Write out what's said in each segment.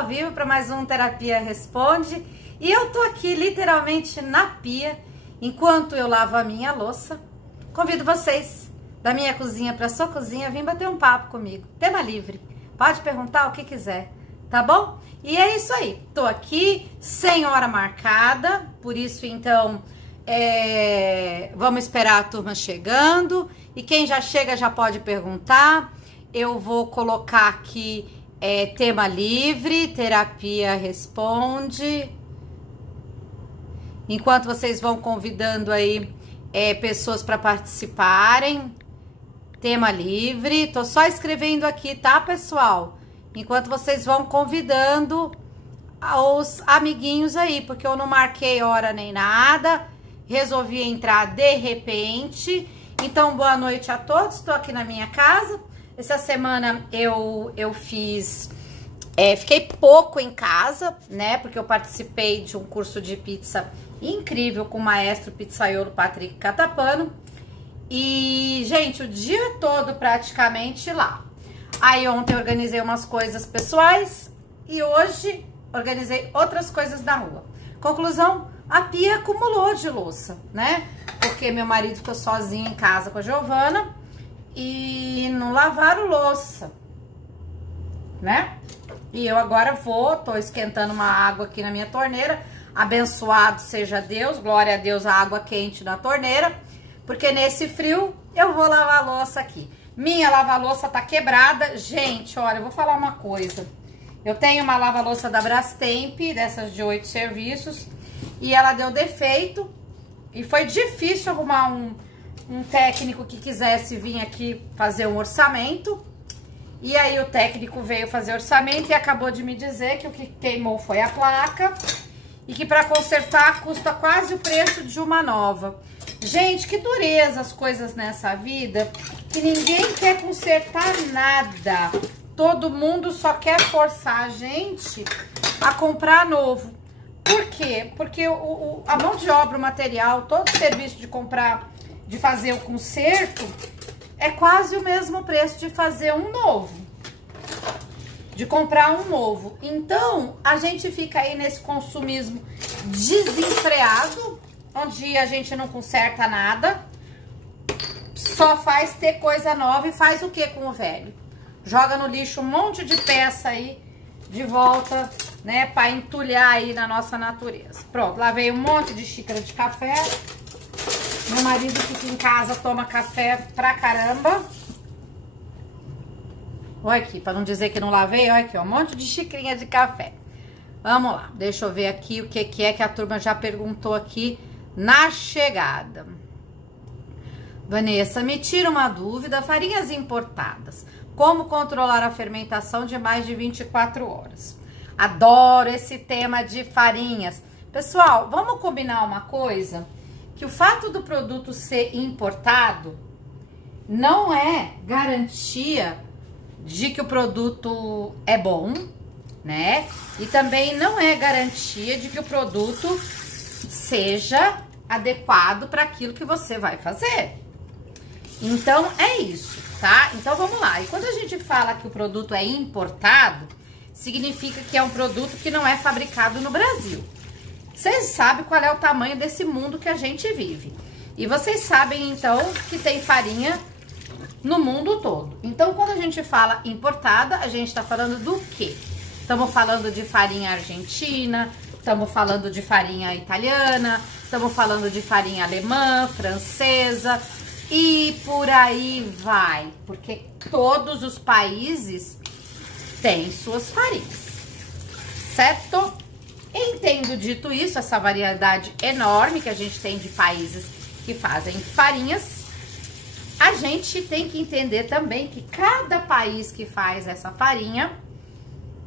ao vivo para mais um Terapia Responde. E eu tô aqui literalmente na pia, enquanto eu lavo a minha louça. Convido vocês da minha cozinha para sua cozinha a vir bater um papo comigo. Tema livre, pode perguntar o que quiser, tá bom? E é isso aí, tô aqui sem hora marcada, por isso então vamos esperar a turma chegando. E quem já chega já pode perguntar. Eu vou colocar aqui tema livre, Terapia Responde. Enquanto vocês vão convidando aí pessoas para participarem. Tema livre. Tô só escrevendo aqui, tá, pessoal? Enquanto vocês vão convidando os amiguinhos aí, porque eu não marquei hora nem nada. Resolvi entrar de repente. Então, boa noite a todos. Estou aqui na minha casa. Essa semana eu fiz... fiquei pouco em casa, né? Porque eu participei de um curso de pizza incrível com o maestro pizzaiolo Patrick Catapano. E, gente, o dia todo praticamente lá. Aí ontem eu organizei umas coisas pessoais e hoje organizei outras coisas na rua. Conclusão, a pia acumulou de louça, né? Porque meu marido ficou sozinho em casa com a Giovana e não lavaram louça, né? E eu agora tô esquentando uma água aqui na minha torneira. Abençoado seja Deus, glória a Deus, a água quente na torneira. Porque nesse frio eu vou lavar a louça aqui. Minha lava-louça tá quebrada. Gente, olha, eu vou falar uma coisa. Eu tenho uma lava-louça da Brastemp, dessas de 8 serviços, e ela deu defeito. E foi difícil arrumar um técnico que quisesse vir aqui fazer um orçamento. E aí o técnico veio fazer orçamento e acabou de me dizer que o que queimou foi a placa. E que para consertar custa quase o preço de uma nova. Gente, que dureza as coisas nessa vida, que ninguém quer consertar nada. Todo mundo só quer forçar a gente a comprar novo. Por quê? Porque a mão de obra, o material, todo o serviço de fazer o conserto é quase o mesmo preço de fazer um novo. De comprar um novo. Então, a gente fica aí nesse consumismo desenfreado, onde a gente não conserta nada, só faz ter coisa nova e faz o que com o velho? Joga no lixo um monte de peça aí de volta, né, para entulhar aí na nossa natureza. Pronto, lavei um monte de xícara de café. Meu marido fica em casa, toma café pra caramba. Olha aqui, para não dizer que não lavei, olha aqui, ó, um monte de xicrinha de café. Vamos lá, deixa eu ver aqui o que é que a turma já perguntou aqui na chegada. Vanessa, me tira uma dúvida, farinhas importadas, como controlar a fermentação de mais de 24 horas? Adoro esse tema de farinhas. Pessoal, vamos combinar uma coisa, que o fato do produto ser importado não é garantia de que o produto é bom, né? E também não é garantia de que o produto seja adequado para aquilo que você vai fazer. Então, é isso, tá? Então, vamos lá. E quando a gente fala que o produto é importado, significa que é um produto que não é fabricado no Brasil. Vocês sabem qual é o tamanho desse mundo que a gente vive. E vocês sabem, então, que tem farinha no mundo todo. Então, quando a gente fala importada, a gente tá falando do quê? Estamos falando de farinha argentina, estamos falando de farinha italiana, estamos falando de farinha alemã, francesa e por aí vai. Porque todos os países têm suas farinhas, certo? Entendo dito isso, essa variedade enorme que a gente tem de países que fazem farinhas, a gente tem que entender também que cada país que faz essa farinha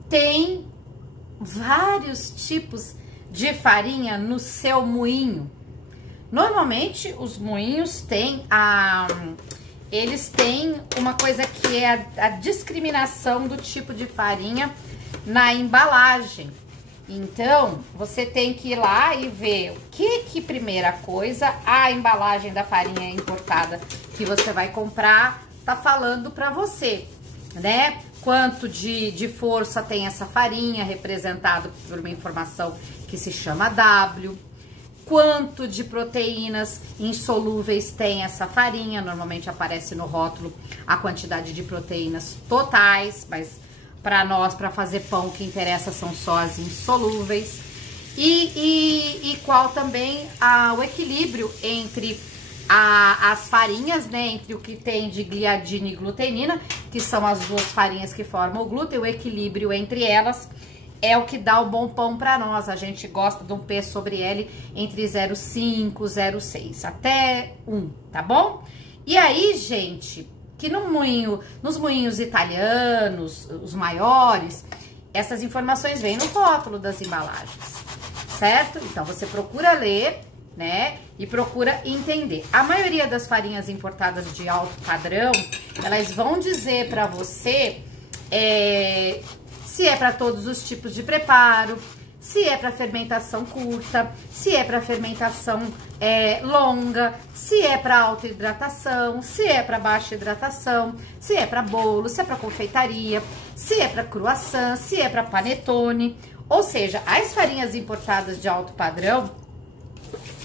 tem vários tipos de farinha no seu moinho. Normalmente, os moinhos têm eles têm uma coisa que é a discriminação do tipo de farinha na embalagem. Então, você tem que ir lá e ver o que primeira coisa, a embalagem da farinha importada que você vai comprar tá falando pra você, né? quanto de força tem essa farinha, representado por uma informação que se chama W, quanto de proteínas insolúveis tem essa farinha, normalmente aparece no rótulo a quantidade de proteínas totais, mas para nós, para fazer pão, o que interessa são só as insolúveis, e qual também o equilíbrio entre as farinhas, né, entre o que tem de gliadina e glutenina, que são as duas farinhas que formam o glúten, o equilíbrio entre elas é o que dá o bom pão para nós. A gente gosta de um P sobre L entre 0,5, 0,6, até 1, tá bom? E aí, gente, que nos moinhos italianos, os maiores, essas informações vêm no rótulo das embalagens, certo? Então, você procura ler, né, e procura entender. A maioria das farinhas importadas de alto padrão, elas vão dizer para você se é para todos os tipos de preparo, se é para fermentação curta, se é para fermentação longa, se é para alta hidratação, se é para baixa hidratação, se é para bolo, se é para confeitaria, se é para croissant, se é para panetone. Ou seja, as farinhas importadas de alto padrão,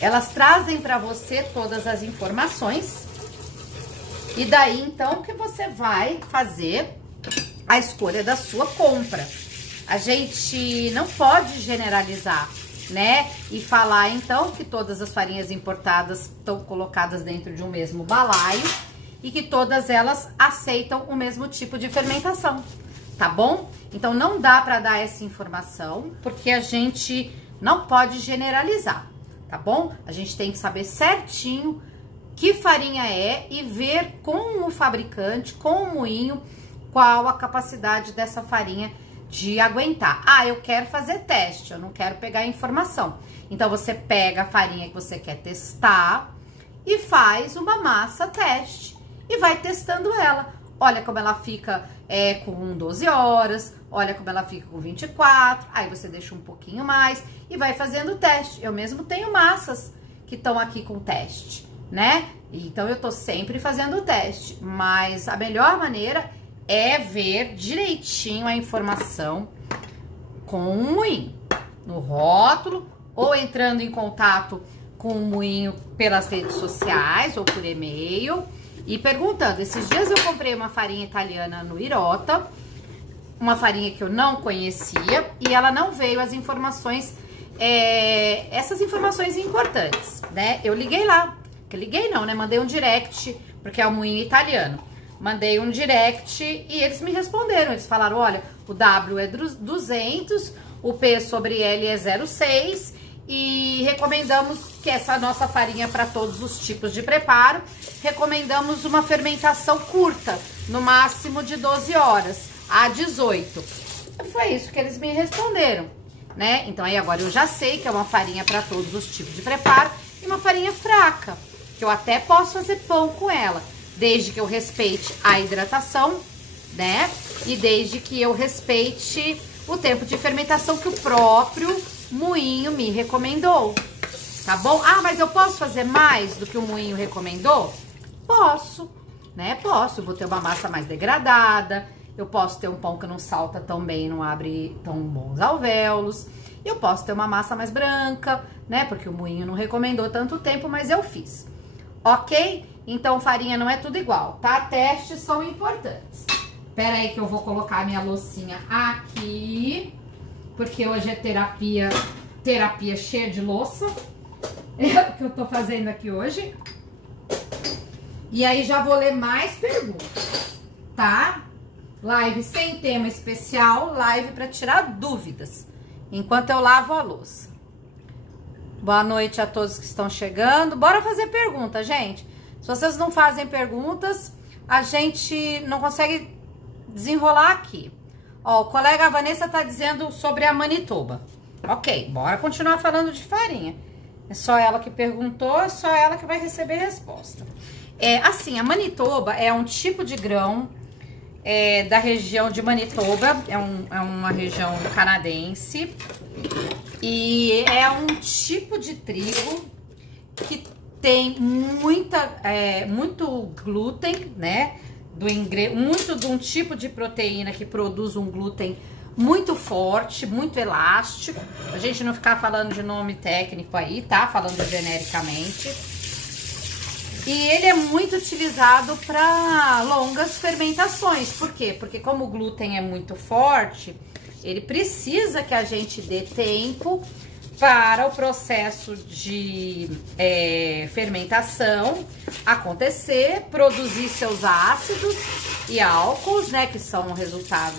elas trazem para você todas as informações, e daí então que você vai fazer a escolha da sua compra. A gente não pode generalizar, né? E falar então que todas as farinhas importadas estão colocadas dentro de um mesmo balaio e que todas elas aceitam o mesmo tipo de fermentação, tá bom? Então não dá para dar essa informação, porque a gente não pode generalizar, tá bom? A gente tem que saber certinho que farinha é e ver com o fabricante, com o moinho, qual a capacidade dessa farinha de aguentar. Ah, eu quero fazer teste, eu não quero pegar informação. Então, você pega a farinha que você quer testar e faz uma massa teste e vai testando ela. Olha como ela fica com 12 horas, olha como ela fica com 24, aí você deixa um pouquinho mais e vai fazendo o teste. Eu mesmo tenho massas que estão aqui com teste, né? Então, eu tô sempre fazendo o teste, mas a melhor maneira é ver direitinho a informação com o moinho, no rótulo, ou entrando em contato com o moinho pelas redes sociais ou por e-mail e perguntando. Esses dias eu comprei uma farinha italiana no Irota, uma farinha que eu não conhecia, e ela não veio as informações, essas informações importantes, né? Eu liguei lá, liguei não, né? Mandei um direct, porque é um moinho italiano. Mandei um direct e eles me responderam. Eles falaram, olha, o W é 200, o P sobre L é 0,6 e recomendamos que essa nossa farinha para todos os tipos de preparo, recomendamos uma fermentação curta, no máximo de 12 horas a 18. Foi isso que eles me responderam, né? Então aí agora eu já sei que é uma farinha para todos os tipos de preparo e uma farinha fraca, que eu até posso fazer pão com ela, desde que eu respeite a hidratação, né? E desde que eu respeite o tempo de fermentação que o próprio moinho me recomendou, tá bom? Ah, mas eu posso fazer mais do que o moinho recomendou? Posso, né? Posso. Eu vou ter uma massa mais degradada, eu posso ter um pão que não salta tão bem, não abre tão bons alvéolos, eu posso ter uma massa mais branca, né? Porque o moinho não recomendou tanto tempo, mas eu fiz, ok? Então, farinha não é tudo igual, tá? Testes são importantes. Pera aí que eu vou colocar a minha loucinha aqui, porque hoje é terapia cheia de louça. É o que eu tô fazendo aqui hoje. E aí já vou ler mais perguntas, tá? Live sem tema especial, live para tirar dúvidas, enquanto eu lavo a louça. Boa noite a todos que estão chegando. Bora fazer pergunta, gente. Se vocês não fazem perguntas, a gente não consegue desenrolar aqui. Ó, o colega Vanessa tá dizendo sobre a Manitoba. Ok, bora continuar falando de farinha. É só ela que perguntou, é só ela que vai receber resposta. Assim, a Manitoba é um tipo de grão da região de Manitoba, é uma região canadense. E é um tipo de trigo que tem muito glúten, né? muito de um tipo de proteína que produz um glúten muito forte, muito elástico. A gente não ficar falando de nome técnico aí, tá? Falando genericamente. E ele é muito utilizado para longas fermentações. Por quê? Porque como o glúten é muito forte, ele precisa que a gente dê tempo para o processo de fermentação acontecer, produzir seus ácidos e álcools, né, que são o resultado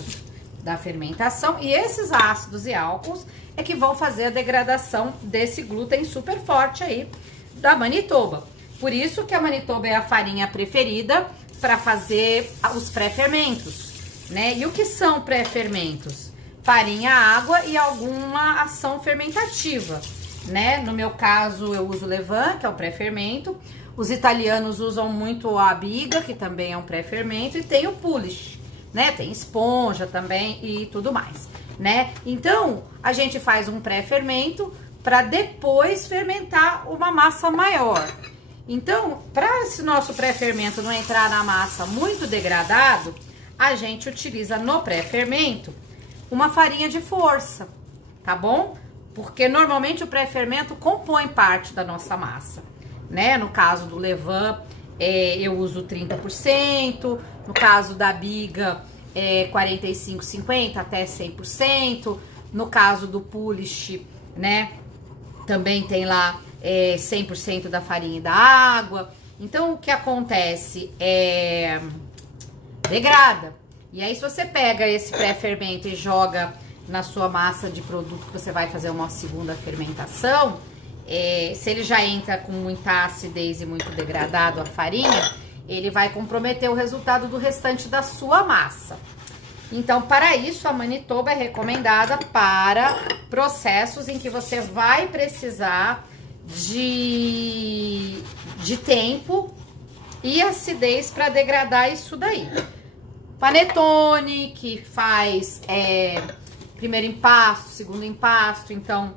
da fermentação. E esses ácidos e álcools é que vão fazer a degradação desse glúten super forte aí da Manitoba. Por isso que a Manitoba é a farinha preferida para fazer os pré-fermentos, né? E o que são pré-fermentos? Farinha, água e alguma ação fermentativa, né? No meu caso, eu uso o levain, que é o pré-fermento. Os italianos usam muito a biga, que também é um pré-fermento, e tem o pulish, né? Tem esponja também e tudo mais, né? Então, a gente faz um pré-fermento para depois fermentar uma massa maior. Então, para esse nosso pré-fermento não entrar na massa muito degradado, a gente utiliza no pré-fermento uma farinha de força, tá bom? Porque normalmente o pré-fermento compõe parte da nossa massa, né? No caso do levain, eu uso 30%, no caso da biga, 45, 50 até 100%, no caso do pulish, né? Também tem lá 100% da farinha e da água. Então, o que acontece? Degrada. E aí, se você pega esse pré-fermento e joga na sua massa de produto que você vai fazer uma segunda fermentação, se ele já entra com muita acidez e muito degradado a farinha, ele vai comprometer o resultado do restante da sua massa. Então, para isso, a Manitoba é recomendada para processos em que você vai precisar de tempo e acidez para degradar isso daí. Panetone, que faz primeiro impasto, segundo impasto, então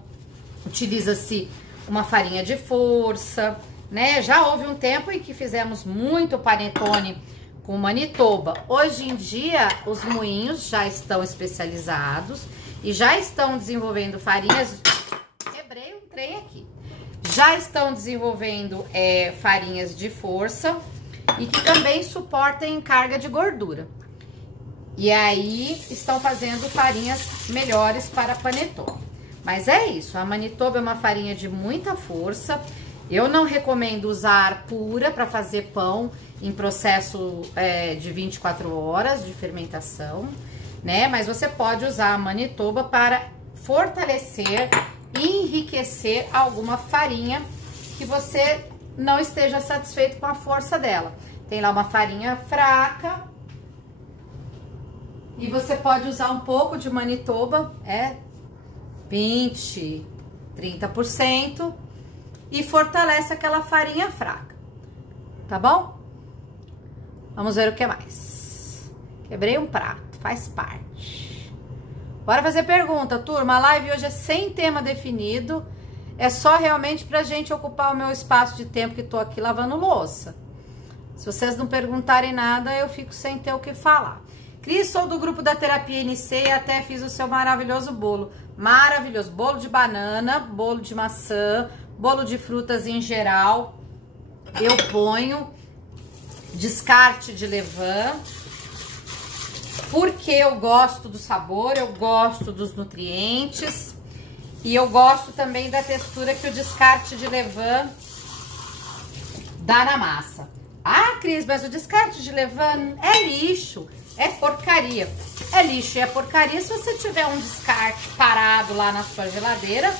utiliza-se uma farinha de força, né? Já houve um tempo em que fizemos muito panetone com Manitoba. Hoje em dia, os moinhos já estão especializados e já estão desenvolvendo farinhas... Quebrei um trem aqui. Já estão desenvolvendo farinhas de força e que também suportem carga de gordura. E aí, estão fazendo farinhas melhores para panetone. Mas é isso, a Manitoba é uma farinha de muita força. Eu não recomendo usar pura para fazer pão em processo de 24 horas de fermentação, né? Mas você pode usar a Manitoba para fortalecer e enriquecer alguma farinha que você não esteja satisfeito com a força dela. Tem lá uma farinha fraca, e você pode usar um pouco de Manitoba, 20, 30%, e fortalece aquela farinha fraca, tá bom? Vamos ver o que mais. Quebrei um prato, faz parte. Bora fazer pergunta, turma. A live hoje é sem tema definido, é só realmente pra gente ocupar o meu espaço de tempo que tô aqui lavando louça. Se vocês não perguntarem nada, eu fico sem ter o que falar. Cris, sou do grupo da Terapia NC e até fiz o seu maravilhoso bolo. Maravilhoso. Bolo de banana, bolo de maçã, bolo de frutas em geral. Eu ponho descarte de levain, porque eu gosto do sabor, eu gosto dos nutrientes e eu gosto também da textura que o descarte de levain dá na massa. Ah, Cris, mas o descarte de levain é lixo. É porcaria. É lixo e é porcaria se você tiver um descarte parado lá na sua geladeira,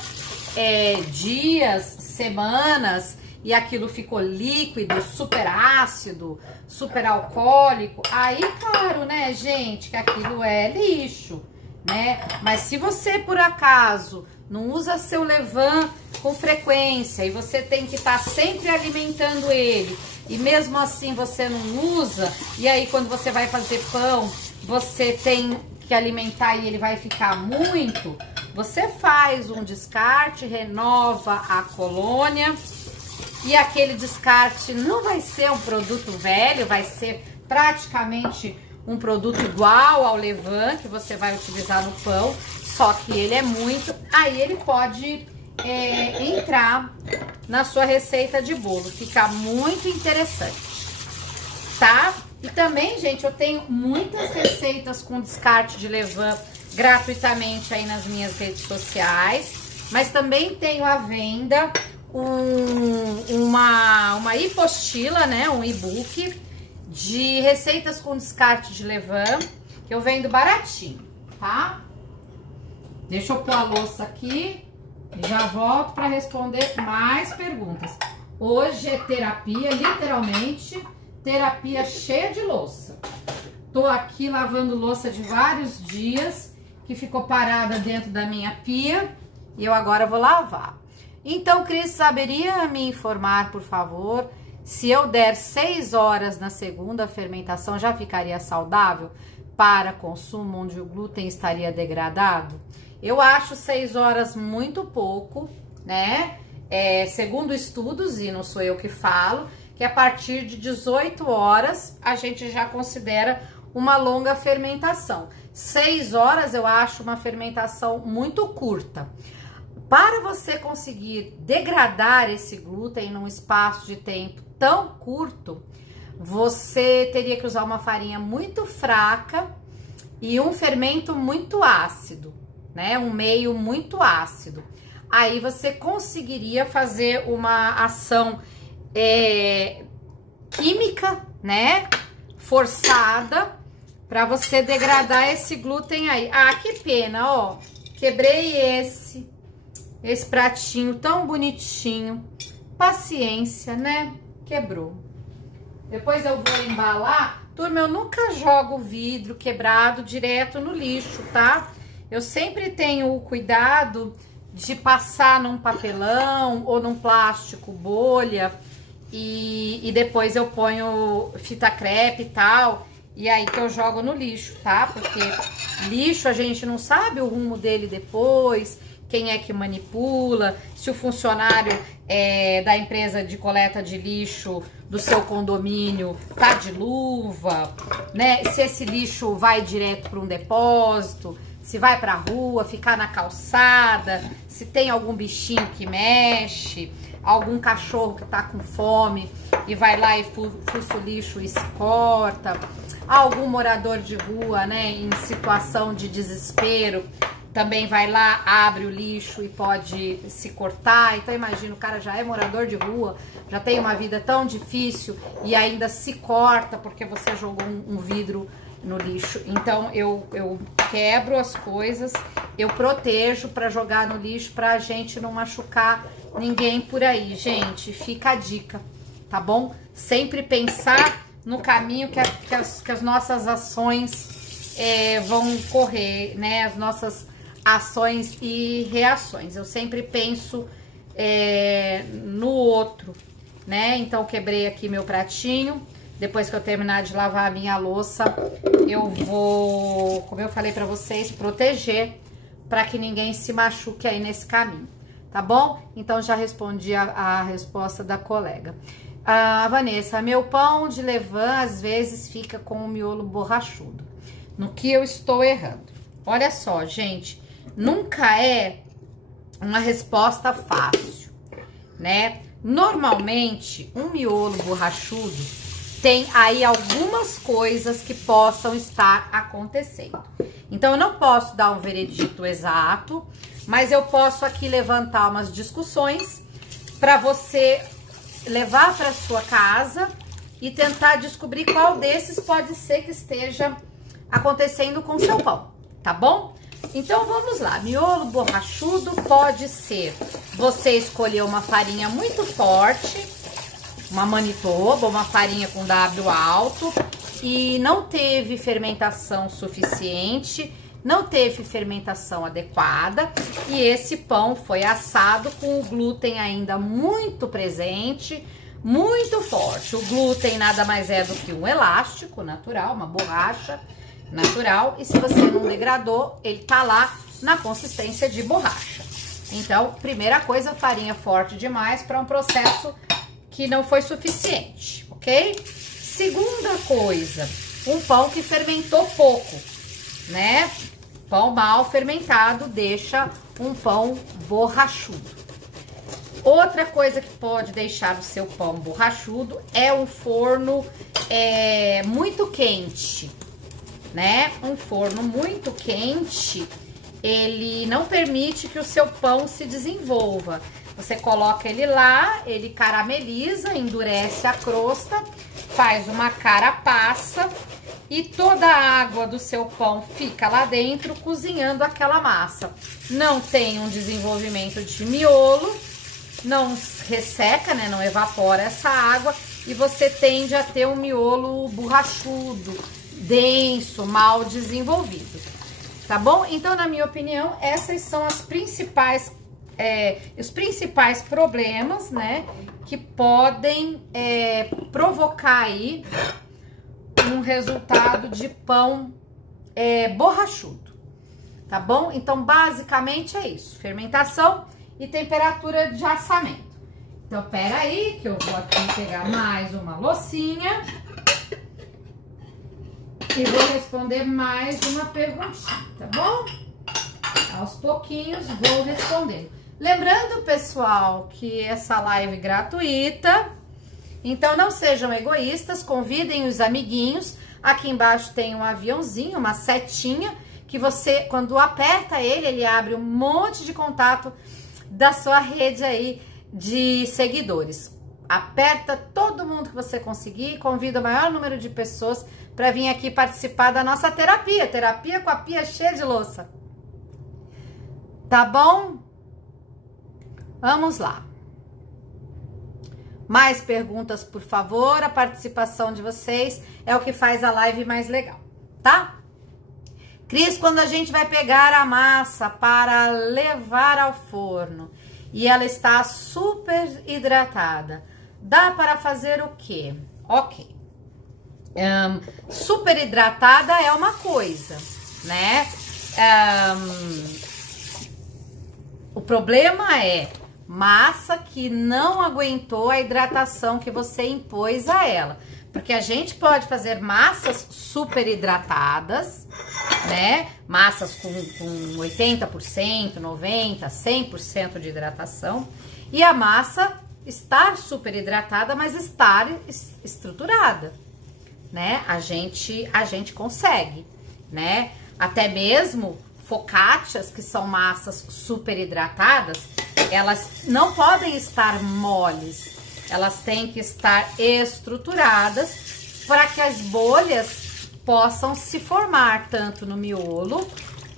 dias, semanas, e aquilo ficou líquido, super ácido, super alcoólico. Aí, claro, né, gente, que aquilo é lixo, né? Mas se você, por acaso, não usa seu levain com frequência e você tem que estar sempre alimentando ele, e mesmo assim você não usa, e aí quando você vai fazer pão, você tem que alimentar e ele vai ficar muito, você faz um descarte, renova a colônia, e aquele descarte não vai ser um produto velho, vai ser praticamente um produto igual ao levain que você vai utilizar no pão, só que ele é muito... Aí ele pode entrar na sua receita de bolo, fica muito interessante, tá? E também, gente, eu tenho muitas receitas com descarte de levain gratuitamente aí nas minhas redes sociais, mas também tenho à venda uma apostila, né, um e-book de receitas com descarte de levain, que eu vendo baratinho, tá? Deixa eu pôr a louça aqui e já volto para responder mais perguntas. Hoje é terapia, literalmente, terapia cheia de louça. Tô aqui lavando louça de vários dias, que ficou parada dentro da minha pia, e eu agora vou lavar. Então, Cris, saberia me informar, por favor, se eu der 6 horas na segunda fermentação, já ficaria saudável para consumo, onde o glúten estaria degradado? Eu acho 6 horas muito pouco, né? Segundo estudos, e não sou eu que falo, que a partir de 18 horas a gente já considera uma longa fermentação. 6 horas eu acho uma fermentação muito curta. Para você conseguir degradar esse glúten num espaço de tempo tão curto, você teria que usar uma farinha muito fraca e um fermento muito ácido, né? Um meio muito ácido. Aí você conseguiria fazer uma ação química, né? Forçada, para você degradar esse glúten aí. Ah, que pena, ó. Quebrei esse pratinho tão bonitinho. Paciência, né? Quebrou. Depois eu vou embalar. Turma, eu nunca jogo vidro quebrado direto no lixo, tá? Eu sempre tenho o cuidado de passar num papelão ou num plástico bolha e depois eu ponho fita crepe e tal, e aí que eu jogo no lixo, tá? Porque lixo a gente não sabe o rumo dele depois, quem é que manipula, se o funcionário da empresa de coleta de lixo do seu condomínio tá de luva, né? Se esse lixo vai direto para um depósito, se vai pra rua, ficar na calçada, se tem algum bichinho que mexe, algum cachorro que tá com fome e vai lá e fuça o lixo e se corta, algum morador de rua, né, em situação de desespero, também vai lá, abre o lixo e pode se cortar. Então imagina, o cara já é morador de rua, já tem uma vida tão difícil e ainda se corta porque você jogou um vidro no lixo. Então eu quebro as coisas, eu protejo para jogar no lixo, pra gente não machucar ninguém por aí, gente. Fica a dica, tá bom? Sempre pensar no caminho que as nossas ações vão correr, né? As nossas ações e reações. Eu sempre penso no outro, né? Então quebrei aqui meu pratinho. Depois que eu terminar de lavar a minha louça, eu vou, como eu falei pra vocês, proteger para que ninguém se machuque aí nesse caminho, tá bom? Então já respondi a resposta da colega. A Vanessa, meu pão de levain às vezes fica com o miolo borrachudo. No que eu estou errando? Olha só, gente, nunca é uma resposta fácil, né? Normalmente, um miolo borrachudo tem aí algumas coisas que possam estar acontecendo. Então, eu não posso dar um veredito exato, mas eu posso aqui levantar umas discussões para você levar para sua casa e tentar descobrir qual desses pode ser que esteja acontecendo com o seu pão, tá bom? Então, vamos lá. Miolo borrachudo pode ser você escolher uma farinha muito forte, uma Manitoba, uma farinha com W alto, e não teve fermentação suficiente, não teve fermentação adequada, e esse pão foi assado com o glúten ainda muito presente, muito forte. O glúten nada mais é do que um elástico natural, uma borracha natural, e se você não degradou, ele tá lá na consistência de borracha. Então, primeira coisa, farinha forte demais para um processo que não foi suficiente, ok? Segunda coisa, um pão que fermentou pouco, né? Pão mal fermentado deixa um pão borrachudo. Outra coisa que pode deixar o seu pão borrachudo é um forno muito quente, né? Um forno muito quente, ele não permite que o seu pão se desenvolva. Você coloca ele lá, ele carameliza, endurece a crosta, faz uma carapaça e toda a água do seu pão fica lá dentro cozinhando aquela massa. Não tem um desenvolvimento de miolo, não resseca, né? Não evapora essa água e você tende a ter um miolo borrachudo, denso, mal desenvolvido. Tá bom? Então, na minha opinião, essas são as principais os principais problemas, né, que podem provocar aí um resultado de pão borrachudo, tá bom? Então, basicamente é isso, fermentação e temperatura de assamento. Então, pera aí que eu vou aqui pegar mais uma loucinha e vou responder mais uma perguntinha, tá bom? Aos pouquinhos vou respondendo. Lembrando, pessoal, que essa live é gratuita, então não sejam egoístas, convidem os amiguinhos. Aqui embaixo tem um aviãozinho, uma setinha, que você, quando aperta ele, ele abre um monte de contato da sua rede aí de seguidores. Aperta todo mundo que você conseguir, convida o maior número de pessoas para vir aqui participar da nossa terapia com a pia cheia de louça. Tá bom? Vamos lá. Mais perguntas, por favor. A participação de vocês é o que faz a live mais legal, tá? Cris, quando a gente vai pegar a massa para levar ao forno e ela está super hidratada, dá para fazer o quê? Ok. Super hidratada é uma coisa, né? O problema é massa que não aguentou a hidratação que você impôs a ela. Porque a gente pode fazer massas super hidratadas, né? Massas com 80%, 90%, 100% de hidratação. E a massa estar super hidratada, mas estar estruturada, né? A gente consegue, né? Até mesmo focaccias, que são massas super hidratadas, elas não podem estar moles, elas têm que estar estruturadas para que as bolhas possam se formar tanto no miolo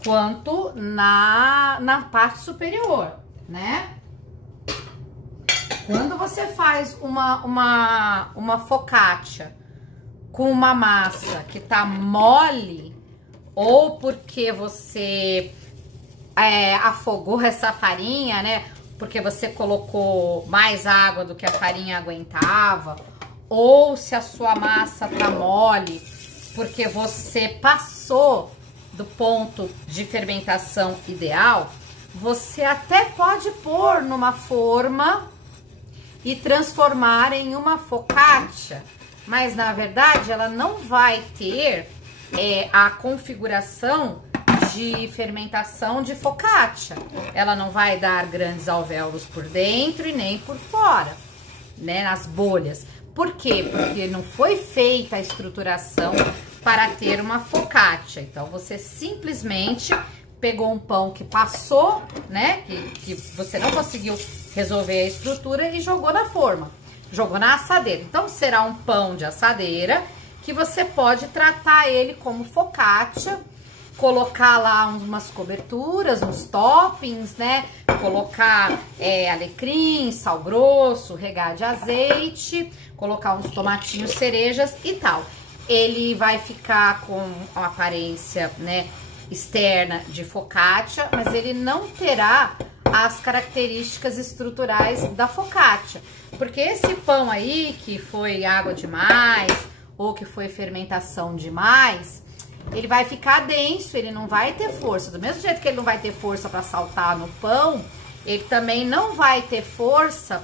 quanto na parte superior, né? Quando você faz uma focaccia com uma massa que tá mole, ou porque você afogou essa farinha, né? Porque você colocou mais água do que a farinha aguentava, ou se a sua massa tá mole, porque você passou do ponto de fermentação ideal, você até pode pôr numa forma e transformar em uma focaccia, mas na verdade ela não vai ter a configuração de fermentação de focaccia. Ela não vai dar grandes alvéolos por dentro e nem por fora, né, nas bolhas. Por quê? Porque não foi feita a estruturação para ter uma focaccia. Então, você simplesmente pegou um pão que passou, né, que você não conseguiu resolver a estrutura e jogou na forma, jogou na assadeira. Então, será um pão de assadeira que você pode tratar ele como focaccia, colocar lá umas coberturas, uns toppings, né? Colocar alecrim, sal grosso, regar de azeite, colocar uns tomatinhos cerejas e tal. Ele vai ficar com uma aparência, né, externa de focaccia, mas ele não terá as características estruturais da focaccia. Porque esse pão aí, que foi água demais ou que foi fermentação demais, ele vai ficar denso, ele não vai ter força. Do mesmo jeito que ele não vai ter força para saltar no pão, ele também não vai ter força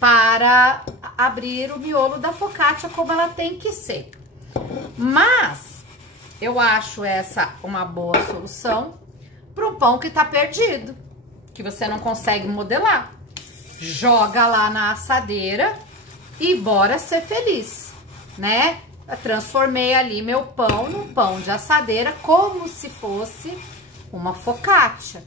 para abrir o miolo da focaccia como ela tem que ser. Mas eu acho essa uma boa solução para um pão que tá perdido, que você não consegue modelar. Joga lá na assadeira e bora ser feliz, né? Eu transformei ali meu pão num pão de assadeira como se fosse uma focaccia,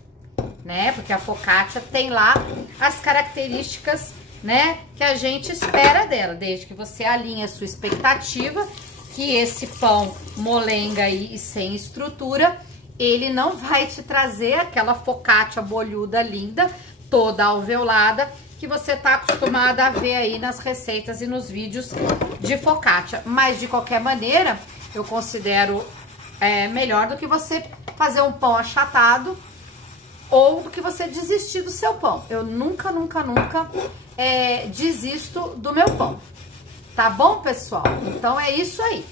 né? Porque a focaccia tem lá as características, né, que a gente espera dela, desde que você alinhe a sua expectativa, que esse pão molenga aí e sem estrutura, ele não vai te trazer aquela focaccia bolhuda linda, toda alveolada, que você tá acostumada a ver aí nas receitas e nos vídeos de focaccia. Mas, de qualquer maneira, eu considero melhor do que você fazer um pão achatado ou do que você desistir do seu pão. Eu nunca desisto do meu pão. Tá bom, pessoal? Então, é isso aí.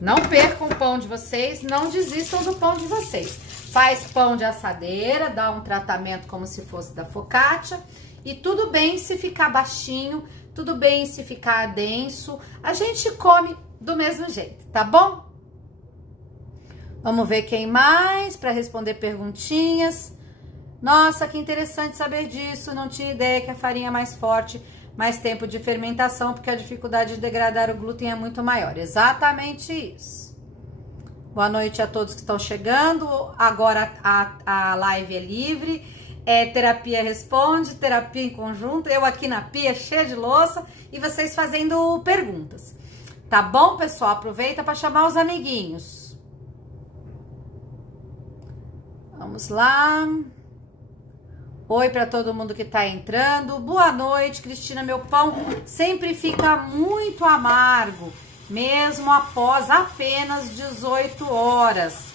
Não percam o pão de vocês, não desistam do pão de vocês. Faz pão de assadeira, dá um tratamento como se fosse da focaccia. E tudo bem se ficar baixinho, tudo bem se ficar denso. A gente come do mesmo jeito, tá bom? Vamos ver quem mais para responder perguntinhas. Nossa, que interessante saber disso. Não tinha ideia que a farinha é mais forte, mais tempo de fermentação, porque a dificuldade de degradar o glúten é muito maior. Exatamente isso. Boa noite a todos que estão chegando. Agora a live é livre. Terapia responde, terapia em conjunto. Eu aqui na pia, cheia de louça, e vocês fazendo perguntas. Tá bom, pessoal? Aproveita para chamar os amiguinhos. Vamos lá. Oi para todo mundo que tá entrando. Boa noite, Cristina. Meu pão sempre fica muito amargo, mesmo após apenas 18 horas.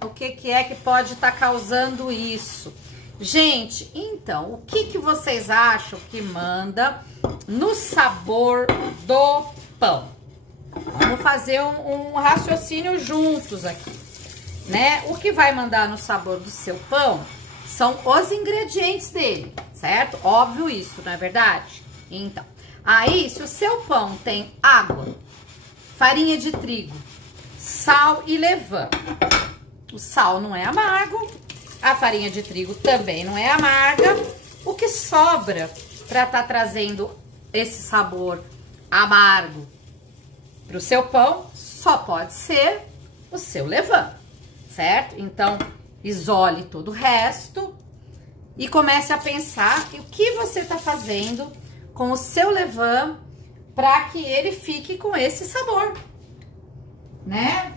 O que é que pode estar causando isso? Gente, então, o que vocês acham que manda no sabor do pão? Vamos fazer um raciocínio juntos aqui, né? O que vai mandar no sabor do seu pão são os ingredientes dele, certo? Óbvio isso, não é verdade? Então, aí, se o seu pão tem água, farinha de trigo, sal e levain, o sal não é amargo, a farinha de trigo também não é amarga, o que sobra para estar trazendo esse sabor amargo para o seu pão só pode ser o seu levain, certo? Então, isole todo o resto e comece a pensar o que você está fazendo com o seu levain para que ele fique com esse sabor, né?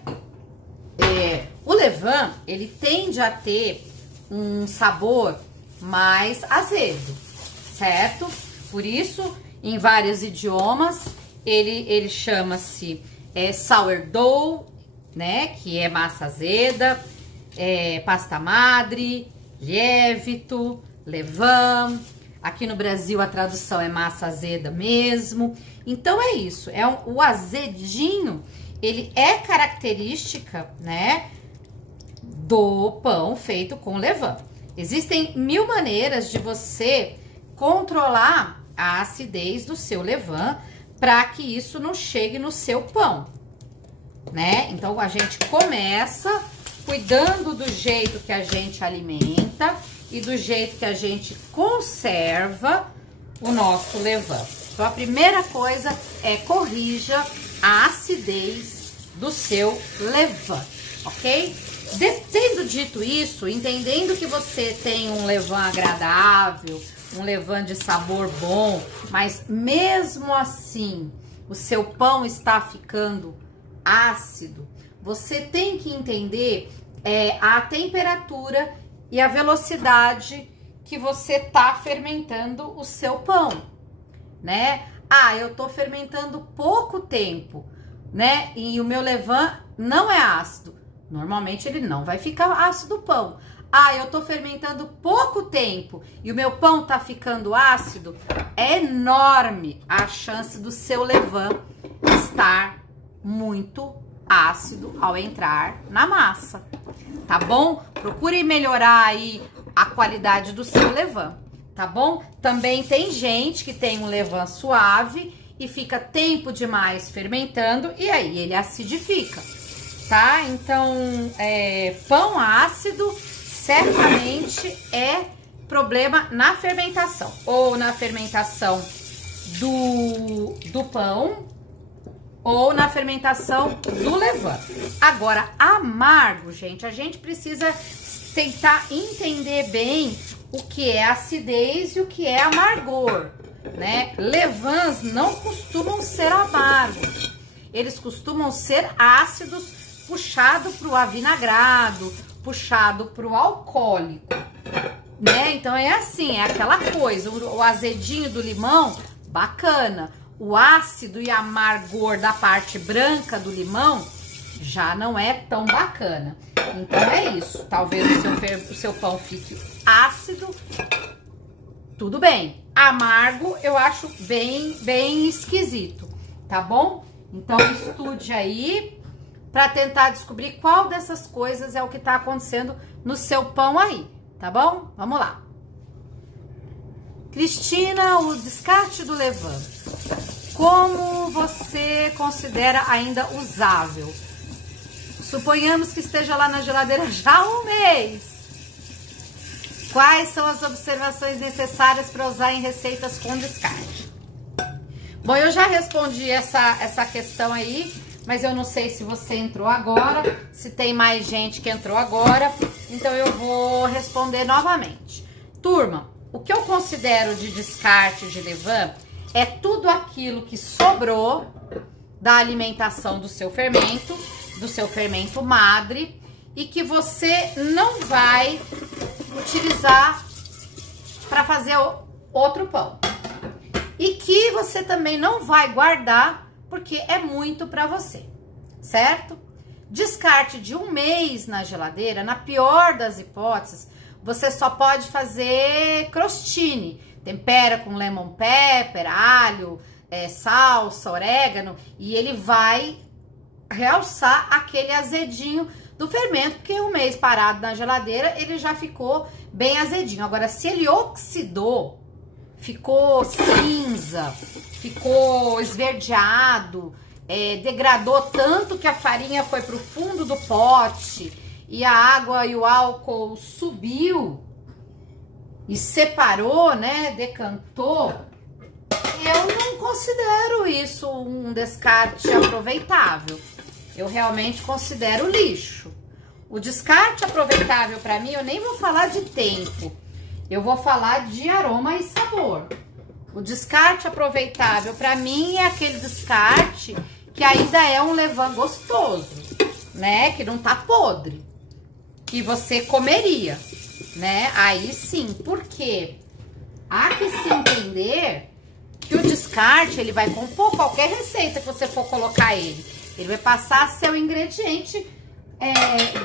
O levain, ele tende a ter um sabor mais azedo, certo? Por isso, em vários idiomas, ele chama-se sourdough, né? Que é massa azeda, pasta madre, lievito, levain. Aqui no Brasil a tradução é massa azeda mesmo. Então é isso, o azedinho, ele é característica, né, do pão feito com levain. Existem 1000 maneiras de você controlar a acidez do seu levain para que isso não chegue no seu pão, né? Então a gente começa cuidando do jeito que a gente alimenta e do jeito que a gente conserva o nosso levain. Então a primeira coisa é corrija a acidez do seu levain, ok? Tendo dito isso, entendendo que você tem um levain agradável, um levain de sabor bom, mas mesmo assim o seu pão está ficando ácido, você tem que entender a temperatura e a velocidade que você tá fermentando o seu pão, né? Eu tô fermentando pouco tempo, né? E o meu levain não é ácido. Normalmente ele não vai ficar ácido o pão. Eu tô fermentando pouco tempo e o meu pão tá ficando ácido. É enorme a chance do seu levain estar muito ácido ao entrar na massa, tá bom? Procure melhorar aí a qualidade do seu levain, tá bom? Também tem gente que tem um levain suave e fica tempo demais fermentando e aí ele acidifica, tá? Então, pão ácido certamente é problema na fermentação, ou na fermentação do pão, ou na fermentação do levain. Agora, amargo, gente, a gente precisa tentar entender bem o que é acidez e o que é amargor, né? Levains não costumam ser amargos, eles costumam ser ácidos, puxado para o avinagrado, puxado para o alcoólico, né? Então é assim, é aquela coisa, o azedinho do limão, bacana. O ácido e amargor da parte branca do limão já não é tão bacana. Então é isso. Talvez o seu pão fique ácido, tudo bem. Amargo eu acho bem esquisito, tá bom? Então estude aí para tentar descobrir qual dessas coisas é o que tá acontecendo no seu pão aí, tá bom? Vamos lá. Cristina, o descarte do levain, como você considera ainda usável? Suponhamos que esteja lá na geladeira já há um mês. Quais são as observações necessárias para usar em receitas com descarte? Bom, eu já respondi essa questão aí, mas eu não sei se você entrou agora, se tem mais gente que entrou agora, então eu vou responder novamente. Turma, o que eu considero de descarte de levain é tudo aquilo que sobrou da alimentação do seu fermento madre, e que você não vai utilizar para fazer outro pão. E que você também não vai guardar, porque é muito para você, certo? Descarte de um mês na geladeira, na pior das hipóteses, você só pode fazer crostini. Tempera com lemon pepper, alho, salsa, orégano, e ele vai realçar aquele azedinho do fermento, porque um mês parado na geladeira, ele já ficou bem azedinho. Agora, se ele oxidou, ficou cinza, ficou esverdeado, degradou tanto que a farinha foi pro fundo do pote e a água e o álcool subiu e separou, né, decantou, eu não considero isso um descarte aproveitável. Eu realmente considero lixo. O descarte aproveitável para mim, eu nem vou falar de tempo, eu vou falar de aroma e sabor. O descarte aproveitável para mim é aquele descarte que ainda é um levain gostoso, né, que não tá podre, que você comeria, né? Aí sim, porque há que se entender que o descarte, ele vai compor qualquer receita que você for colocar ele. Ele vai passar a ser o ingrediente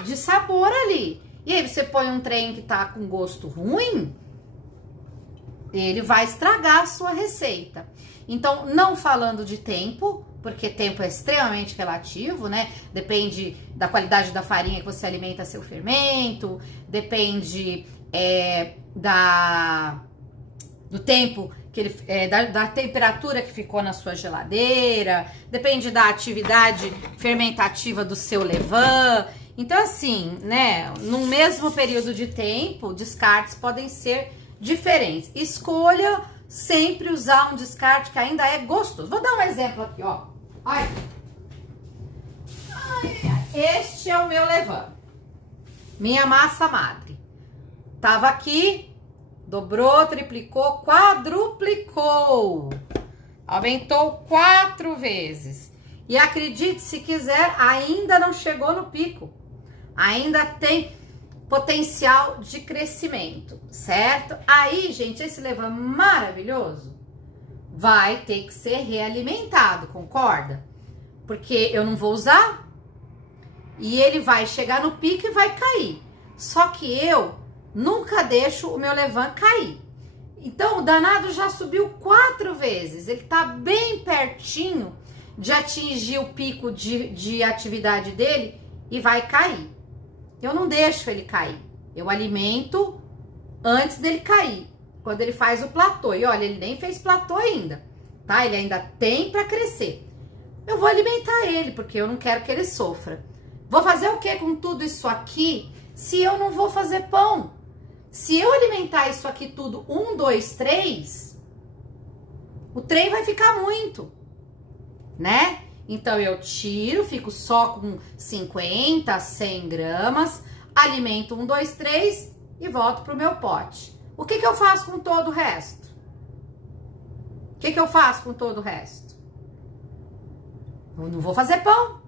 de sabor ali. E aí você põe um trem que tá com gosto ruim, ele vai estragar a sua receita. Então, não falando de tempo, porque tempo é extremamente relativo, né? Depende da qualidade da farinha que você alimenta seu fermento, depende do tempo que ele, da temperatura que ficou na sua geladeira, depende da atividade fermentativa do seu levain. Então, assim, né, no mesmo período de tempo, descartes podem ser diferentes. Escolha sempre usar um descarte que ainda é gostoso. Vou dar um exemplo aqui, ó. Olha. Este é o meu levain, minha massa madre. Tava aqui, dobrou, triplicou, quadruplicou, aumentou 4 vezes. E acredite se quiser, ainda não chegou no pico, ainda tem potencial de crescimento, certo? Aí, gente, esse levain maravilhoso vai ter que ser realimentado, concorda? Porque eu não vou usar e ele vai chegar no pico e vai cair. Só que eu nunca deixo o meu levain cair. Então, o danado já subiu 4 vezes. Ele tá bem pertinho de atingir o pico de atividade dele e vai cair. Eu não deixo ele cair. Eu alimento antes dele cair. quando ele faz o platô. E olha, ele nem fez platô ainda, tá? Ele ainda tem pra crescer. Eu vou alimentar ele, porque eu não quero que ele sofra. Vou fazer o que com tudo isso aqui, se eu não vou fazer pão? Se eu alimentar isso aqui tudo, 1, 2, 3, o trem vai ficar muito, né? Então, eu tiro, fico só com 50, 100 gramas, alimento 1, 2, 3 e volto pro meu pote. O que eu faço com todo o resto? O que eu faço com todo o resto? Eu não vou fazer pão.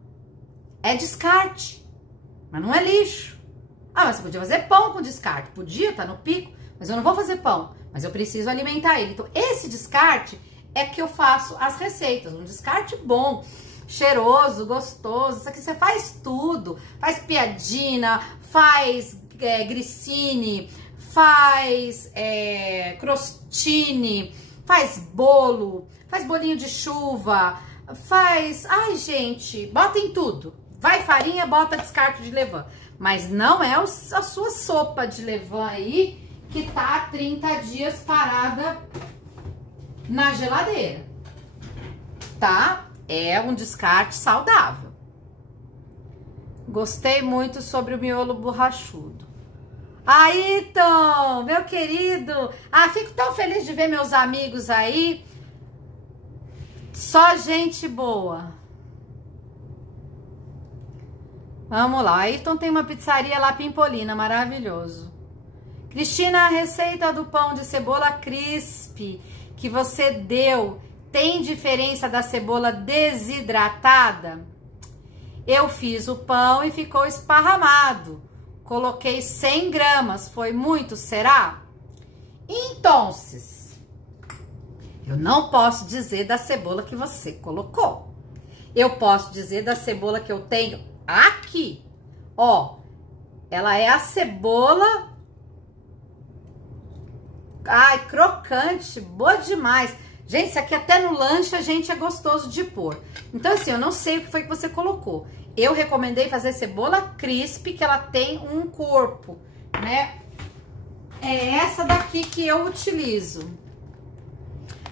É descarte, mas não é lixo. Ah, mas você podia fazer pão com descarte. Podia, tá no pico, mas eu não vou fazer pão. Mas eu preciso alimentar ele. Então, esse descarte é que eu faço as receitas. Um descarte bom, cheiroso, gostoso. Isso aqui você faz tudo. Faz piadina, faz grissini, faz crostini, faz bolo, faz bolinho de chuva, faz... Ai, gente, bota em tudo. Vai farinha, bota descarte de levain. Mas não é a sua sopa de levain aí que tá há 30 dias parada na geladeira, tá? É um descarte saudável. Gostei muito sobre o miolo borrachudo. Ayrton, meu querido. Ah, fico tão feliz de ver meus amigos aí. Só gente boa. Vamos lá. Ayrton tem uma pizzaria lá, Pimpolina, maravilhoso. Cristina, a receita do pão de cebola crisp que você deu tem diferença da cebola desidratada? Eu fiz o pão e ficou esparramado. Coloquei 100 gramas. Foi muito, será? Então, eu não posso dizer da cebola que você colocou. Eu posso dizer da cebola que eu tenho aqui. Ó, ela é a cebola... Ai, crocante, boa demais. Gente, isso aqui até no lanche a gente é gostoso de pôr. Então, assim, eu não sei o que foi que você colocou. Eu recomendei fazer cebola crisp, que ela tem um corpo, né? É essa daqui que eu utilizo.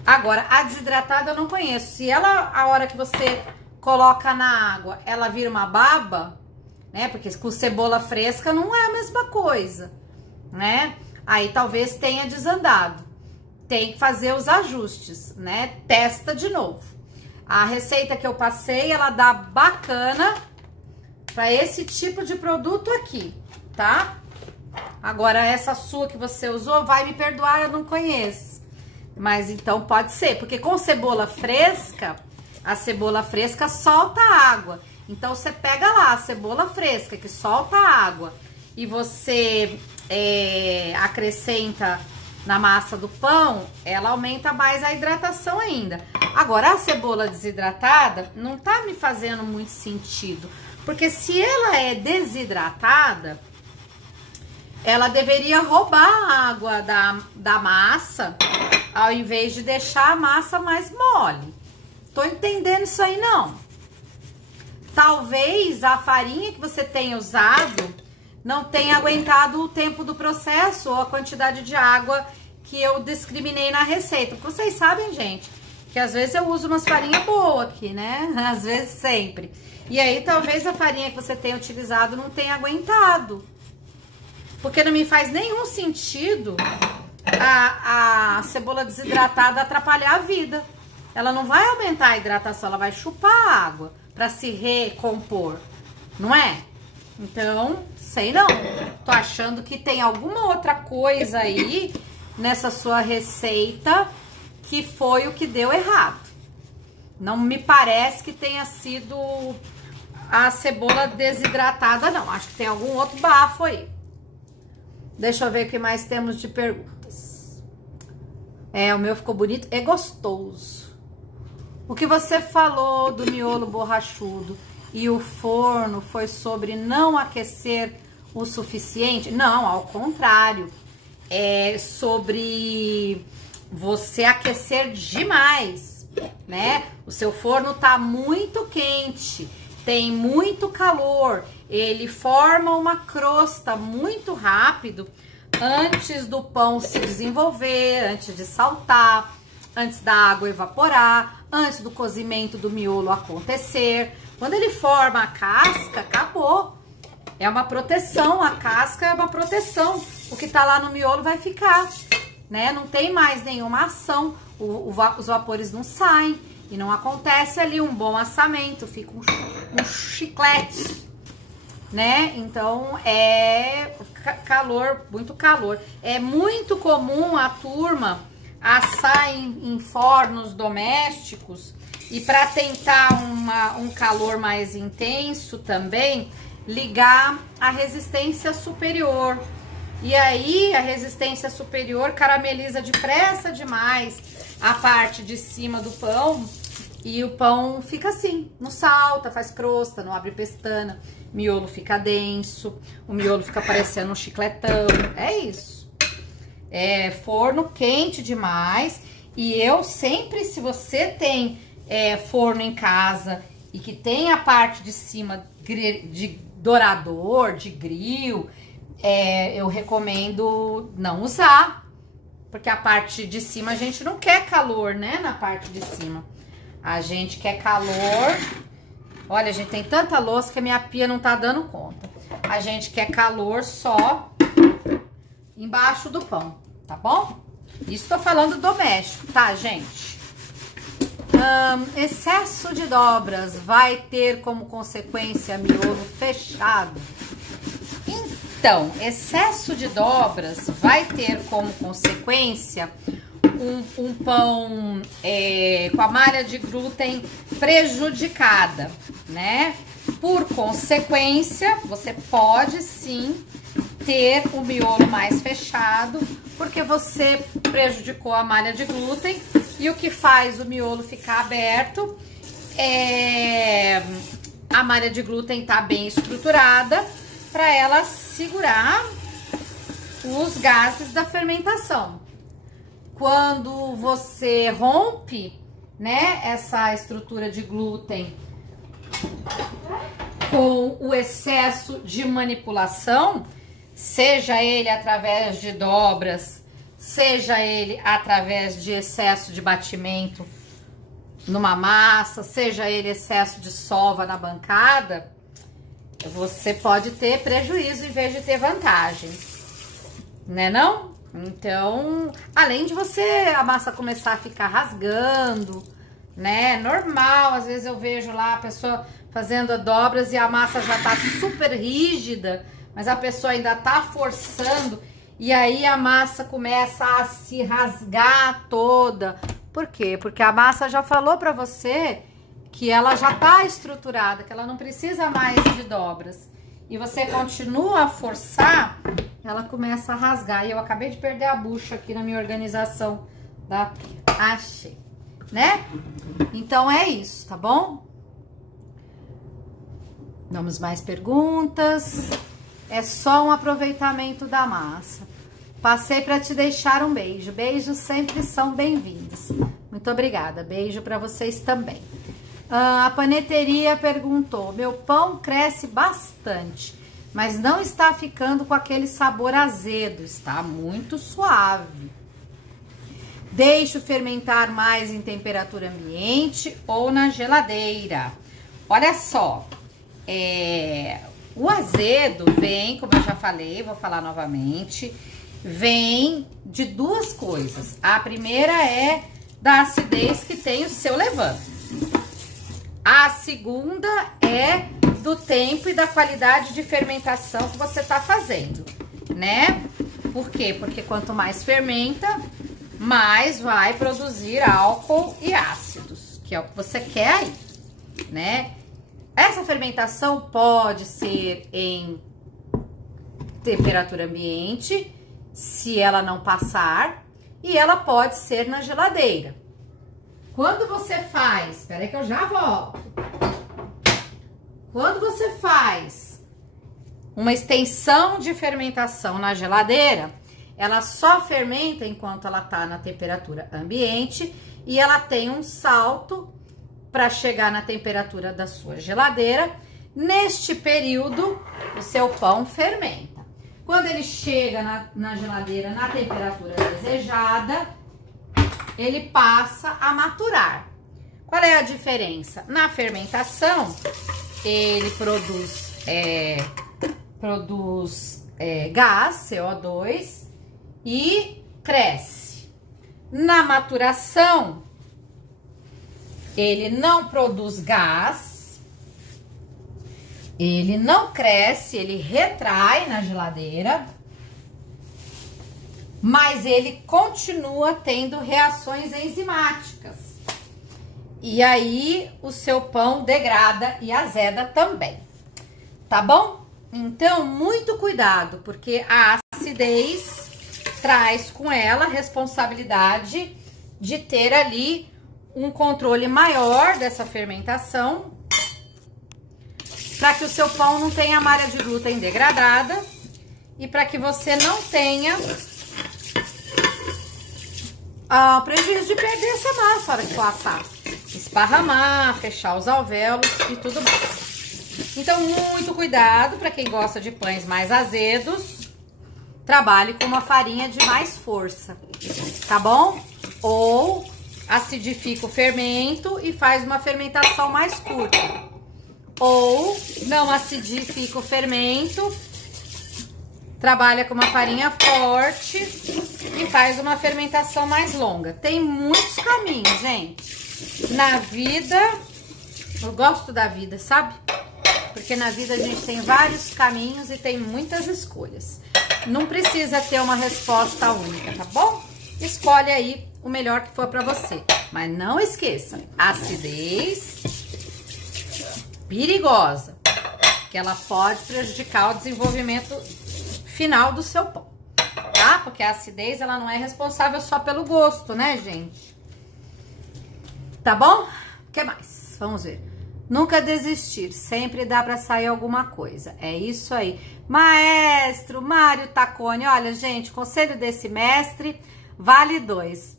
Agora, a desidratada eu não conheço. Se ela, a hora que você coloca na água, ela vira uma baba, né? Porque com cebola fresca não é a mesma coisa, né? Aí talvez tenha desandado. Tem que fazer os ajustes, né? Testa de novo. A receita que eu passei, ela dá bacana para esse tipo de produto aqui, tá? Agora, essa sua que você usou, vai me perdoar, eu não conheço. Mas então pode ser, porque com cebola fresca, a cebola fresca solta água. Então, você pega lá a cebola fresca que solta água e você acrescenta na massa do pão, ela aumenta mais a hidratação ainda. Agora, a cebola desidratada não tá me fazendo muito sentido, porque se ela é desidratada, ela deveria roubar a água da massa, ao invés de deixar a massa mais mole. Tô entendendo isso aí, não. Talvez a farinha que você tenha usado não tenha aguentado o tempo do processo ou a quantidade de água que eu discriminei na receita. Porque vocês sabem, gente, que às vezes eu uso umas farinhas boas aqui, né? Às vezes sempre. E aí, talvez a farinha que você tenha utilizado não tenha aguentado. Porque não me faz nenhum sentido a cebola desidratada atrapalhar a vida. Ela não vai aumentar a hidratação, ela vai chupar a água para se recompor, não é? Então, sei não. Tô achando que tem alguma outra coisa aí nessa sua receita que foi o que deu errado. Não me parece que tenha sido a cebola desidratada, não. Acho que tem algum outro bafo aí. Deixa eu ver o que mais temos de perguntas. O meu ficou bonito. É gostoso. O que você falou do miolo borrachudo e o forno foi sobre não aquecer o suficiente? Não, ao contrário. É sobre você aquecer demais, né? O seu forno tá muito quente, tem muito calor, ele forma uma crosta muito rápido antes do pão se desenvolver, antes de saltar, antes da água evaporar, antes do cozimento do miolo acontecer. Quando ele forma a casca, acabou. É uma proteção, a casca é uma proteção. O que tá lá no miolo vai ficar, né? Não tem mais nenhuma ação, os vapores não saem e não acontece ali um bom assamento, fica um chiclete, né? Então, é calor, muito calor. É muito comum a turma assar em fornos domésticos e para tentar um calor mais intenso também, ligar a resistência superior. E aí, a resistência superior carameliza depressa demais a parte de cima do pão e o pão fica assim, não salta, faz crosta, não abre pestana, o miolo fica denso, o miolo fica parecendo um chicletão, é isso. É forno quente demais e eu sempre, se você tem forno em casa e que tem a parte de cima de dourador, de grill, eu recomendo não usar, porque a parte de cima a gente não quer calor, né? Na parte de cima a gente quer calor. Olha, gente, tem tanta louça que a minha pia não tá dando conta. A gente quer calor só embaixo do pão, tá bom? Isso tô falando doméstico, tá, gente? Excesso de dobras vai ter como consequência miolo fechado. Então, excesso de dobras vai ter como consequência um pão com a malha de glúten prejudicada, né? Por consequência, você pode sim ter o miolo mais fechado, porque você prejudicou a malha de glúten e o que faz o miolo ficar aberto a malha de glúten tá bem estruturada para ela segurar os gases da fermentação. Quando você rompe, né, essa estrutura de glúten com o excesso de manipulação, seja ele através de dobras, seja ele através de excesso de batimento numa massa, seja ele excesso de sova na bancada, você pode ter prejuízo em vez de ter vantagem, né não? Então, além de a massa começar a ficar rasgando, né? Normal, às vezes eu vejo lá a pessoa fazendo dobras e a massa já tá super rígida, mas a pessoa ainda tá forçando e aí a massa começa a se rasgar toda. Por quê? Porque a massa já falou pra você que ela já tá estruturada, que ela não precisa mais de dobras. E você continua a forçar, ela começa a rasgar. E eu acabei de perder a bucha aqui na minha organização da pia. Achei, né? Então é isso, tá bom? Vamos mais perguntas. É só um aproveitamento da massa. Passei para te deixar um beijo. Beijos sempre são bem-vindos. Muito obrigada. Beijo para vocês também. A paneteria perguntou: meu pão cresce bastante, mas não está ficando com aquele sabor azedo, está muito suave. Deixo fermentar mais em temperatura ambiente ou na geladeira? Olha só, o azedo vem, como eu já falei, vou falar novamente, vem de duas coisas. A primeira é da acidez que tem o seu levain. A segunda é do tempo e da qualidade de fermentação que você tá fazendo, né? Por quê? Porque quanto mais fermenta, mais vai produzir álcool e ácidos, que é o que você quer aí, né? Essa fermentação pode ser em temperatura ambiente, se ela não passar, e ela pode ser na geladeira. Quando você faz, espera aí que eu já volto. Quando você faz uma extensão de fermentação na geladeira, ela só fermenta enquanto ela tá na temperatura ambiente e ela tem um salto para chegar na temperatura da sua geladeira. Neste período, o seu pão fermenta. Quando ele chega na geladeira na temperatura desejada, ele passa a maturar. Qual é a diferença? Na fermentação, ele produz gás, CO2, e cresce. Na maturação, ele não produz gás, ele não cresce, ele retrai na geladeira, mas ele continua tendo reações enzimáticas. E aí, o seu pão degrada e azeda também, tá bom? Então, muito cuidado, porque a acidez traz com ela a responsabilidade de ter ali um controle maior dessa fermentação, para que o seu pão não tenha malha de glúten degradada e para que você não tenha prejuízo de perder essa massa na hora de assar, esparramar, fechar os alvéolos e tudo mais. Então, muito cuidado para quem gosta de pães mais azedos, trabalhe com uma farinha de mais força, tá bom? Ou acidifica o fermento e faz uma fermentação mais curta. Ou não acidifica o fermento, trabalha com uma farinha forte e faz uma fermentação mais longa. Tem muitos caminhos, gente. Na vida, eu gosto da vida, sabe? Porque na vida a gente tem vários caminhos e tem muitas escolhas. Não precisa ter uma resposta única, tá bom? Escolhe aí o melhor que for pra você. Mas não esqueça, acidez perigosa, que ela pode prejudicar o desenvolvimento final do seu pão, tá? Porque a acidez, ela não é responsável só pelo gosto, né, gente? Tá bom? O que mais? Vamos ver. Nunca desistir, sempre dá pra sair alguma coisa. É isso aí. Maestro Mário Tacconi, olha, gente, o conselho desse mestre vale 2.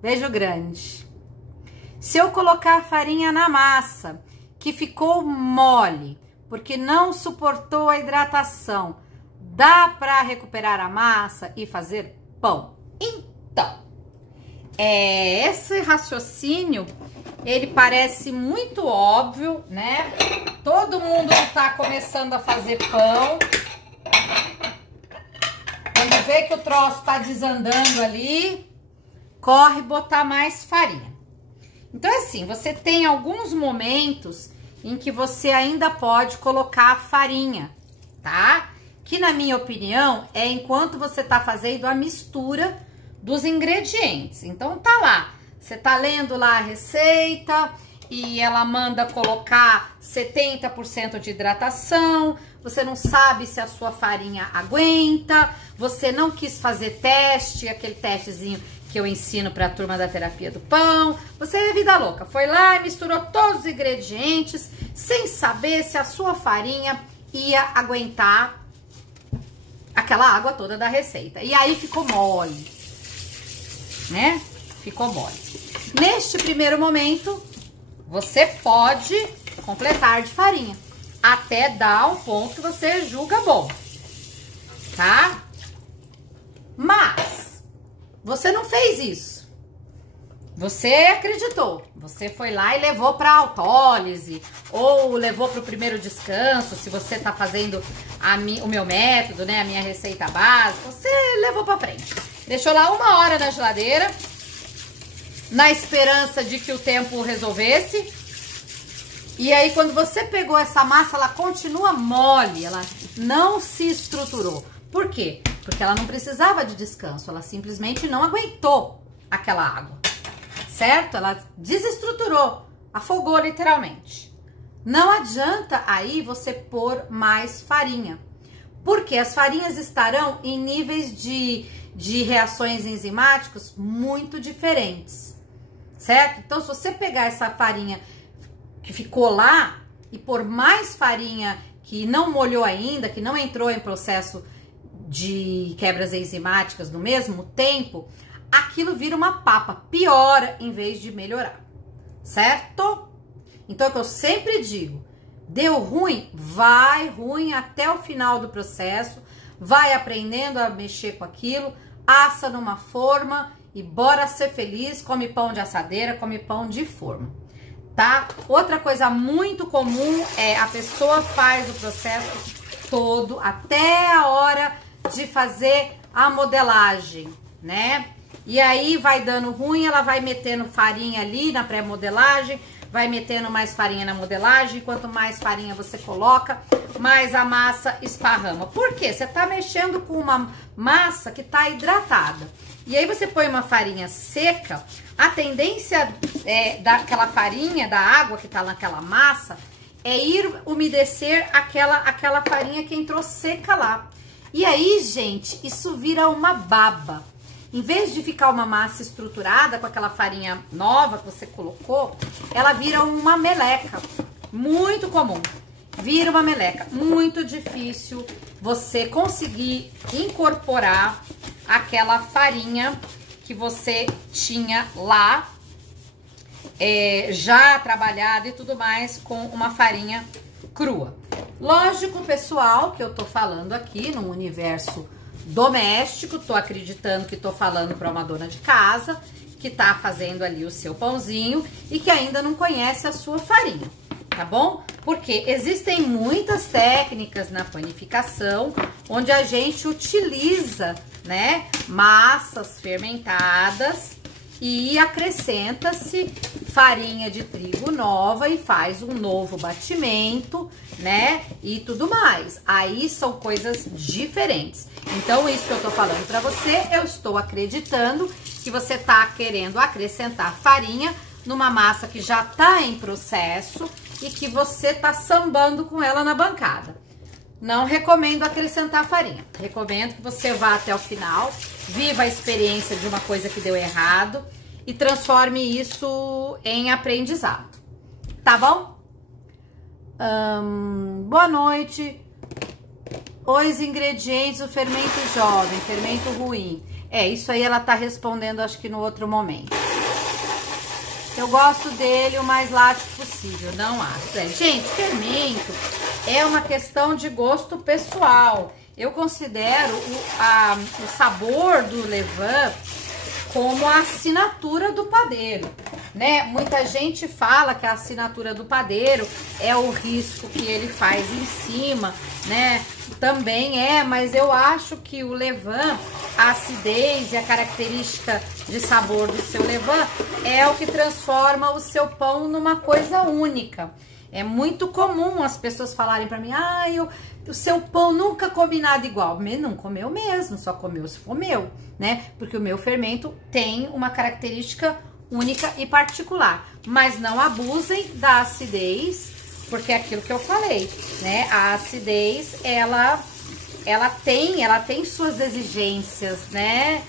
Beijo grande. Se eu colocar farinha na massa, que ficou mole, porque não suportou a hidratação, dá pra recuperar a massa e fazer pão? Então, esse raciocínio, ele parece muito óbvio, né? Todo mundo que tá começando a fazer pão, quando vê que o troço tá desandando ali, corre botar mais farinha. Então, assim, você tem alguns momentos em que você ainda pode colocar a farinha, tá? Que, na minha opinião, é enquanto você tá fazendo a mistura dos ingredientes. Então, tá lá, você tá lendo lá a receita e ela manda colocar 70% de hidratação, você não sabe se a sua farinha aguenta, você não quis fazer teste, aquele testezinho que eu ensino para a turma da terapia do pão. Você é vida louca, foi lá e misturou todos os ingredientes sem saber se a sua farinha ia aguentar aquela água toda da receita. E aí ficou mole, né? Ficou mole. Neste primeiro momento, você pode completar de farinha até dar um ponto que você julga bom, tá? Mas você não fez isso. Você acreditou. Você foi lá e levou para autólise ou levou para o primeiro descanso. Se você tá fazendo o meu método, né, a minha receita básica, você levou para frente. Deixou lá 1 hora na geladeira, na esperança de que o tempo resolvesse. E aí, quando você pegou essa massa, ela continua mole, ela não se estruturou. Por quê? Porque ela não precisava de descanso, ela simplesmente não aguentou aquela água, certo? Ela desestruturou, afogou literalmente. Não adianta aí você pôr mais farinha, porque as farinhas estarão em níveis de reações enzimáticas muito diferentes, certo? Então, se você pegar essa farinha que ficou lá e pôr mais farinha que não molhou ainda, que não entrou em processo de quebras enzimáticas no mesmo tempo, aquilo vira uma papa, piora em vez de melhorar, certo? Então, é o que eu sempre digo, deu ruim, vai ruim até o final do processo, vai aprendendo a mexer com aquilo, assa numa forma e bora ser feliz, come pão de assadeira, come pão de forma, tá? Outra coisa muito comum é a pessoa faz o processo todo até a hora de fazer a modelagem, né? E aí vai dando ruim, ela vai metendo farinha ali na pré-modelagem, vai metendo mais farinha na modelagem, quanto mais farinha você coloca, mais a massa esparrama. Por quê? Você tá mexendo com uma massa que tá hidratada. E aí você põe uma farinha seca, a tendência daquela farinha, da água que tá naquela massa, é ir umedecer aquela farinha que entrou seca lá. E aí, gente, isso vira uma baba. Em vez de ficar uma massa estruturada com aquela farinha nova que você colocou, ela vira uma meleca. Muito comum. Vira uma meleca. Muito difícil você conseguir incorporar aquela farinha que você tinha lá, já trabalhada e tudo mais, com uma farinha crua. Lógico, pessoal, que eu tô falando aqui no universo doméstico, tô acreditando que tô falando para uma dona de casa que tá fazendo ali o seu pãozinho e que ainda não conhece a sua farinha, tá bom? Porque existem muitas técnicas na panificação onde a gente utiliza, né, massas fermentadas e acrescenta-se farinha de trigo nova e faz um novo batimento, né, e tudo mais. Aí são coisas diferentes. Então, isso que eu tô falando pra você, eu estou acreditando que você tá querendo acrescentar farinha numa massa que já tá em processo e que você tá sambando com ela na bancada. Não recomendo acrescentar farinha. Recomendo que você vá até o final, viva a experiência de uma coisa que deu errado e transforme isso em aprendizado. Tá bom? Boa noite. Os ingredientes, o fermento jovem, fermento ruim. Isso aí ela tá respondendo, acho que no outro momento. Eu gosto dele o mais lático possível, não acho. Gente, fermento é uma questão de gosto pessoal. Eu considero o sabor do levain como a assinatura do padeiro, né? Muita gente fala que a assinatura do padeiro é o risco que ele faz em cima, né? Também mas eu acho que o levain, a acidez e a característica de sabor do seu levain é o que transforma o seu pão numa coisa única. É muito comum as pessoas falarem pra mim, o seu pão nunca comi nada igual. Não comeu mesmo, só comeu se for meu, né? Porque o meu fermento tem uma característica única e particular. Mas não abusem da acidez, porque é aquilo que eu falei, né? A acidez, ela tem suas exigências, né?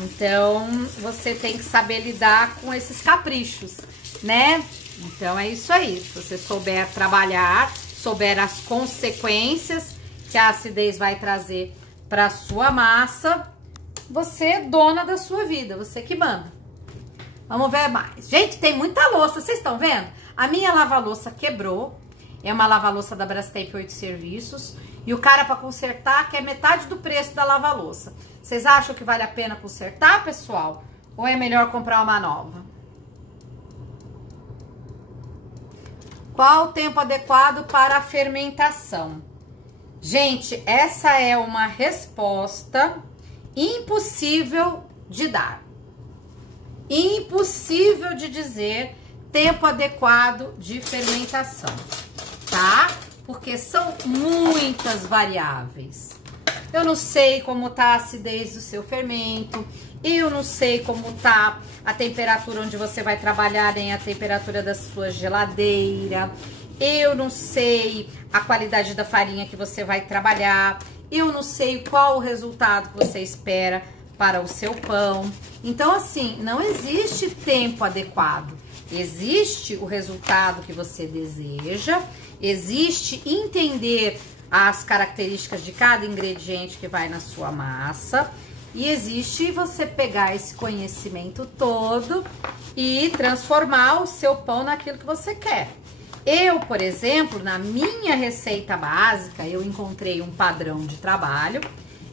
Então, você tem que saber lidar com esses caprichos, né? Então, é isso aí. Se você souber trabalhar, souber as consequências que a acidez vai trazer para sua massa, você é dona da sua vida, você que manda. Vamos ver mais. Gente, tem muita louça, vocês estão vendo? A minha lava-louça quebrou, é uma lava-louça da Brastemp 8 serviços, e o cara para consertar quer metade do preço da lava-louça. Vocês acham que vale a pena consertar, pessoal? Ou é melhor comprar uma nova? Qual o tempo adequado para a fermentação? Gente, essa é uma resposta impossível de dar. Impossível de dizer tempo adequado de fermentação, tá? Porque são muitas variáveis. Eu não sei como tá a acidez do seu fermento, eu não sei como tá a temperatura onde você vai trabalhar, nem a temperatura da sua geladeira, eu não sei a qualidade da farinha que você vai trabalhar, eu não sei qual o resultado que você espera para o seu pão. Então, assim, não existe tempo adequado. Existe o resultado que você deseja, existe entender as características de cada ingrediente que vai na sua massa e existe você pegar esse conhecimento todo e transformar o seu pão naquilo que você quer. Eu, por exemplo, na minha receita básica, eu encontrei um padrão de trabalho,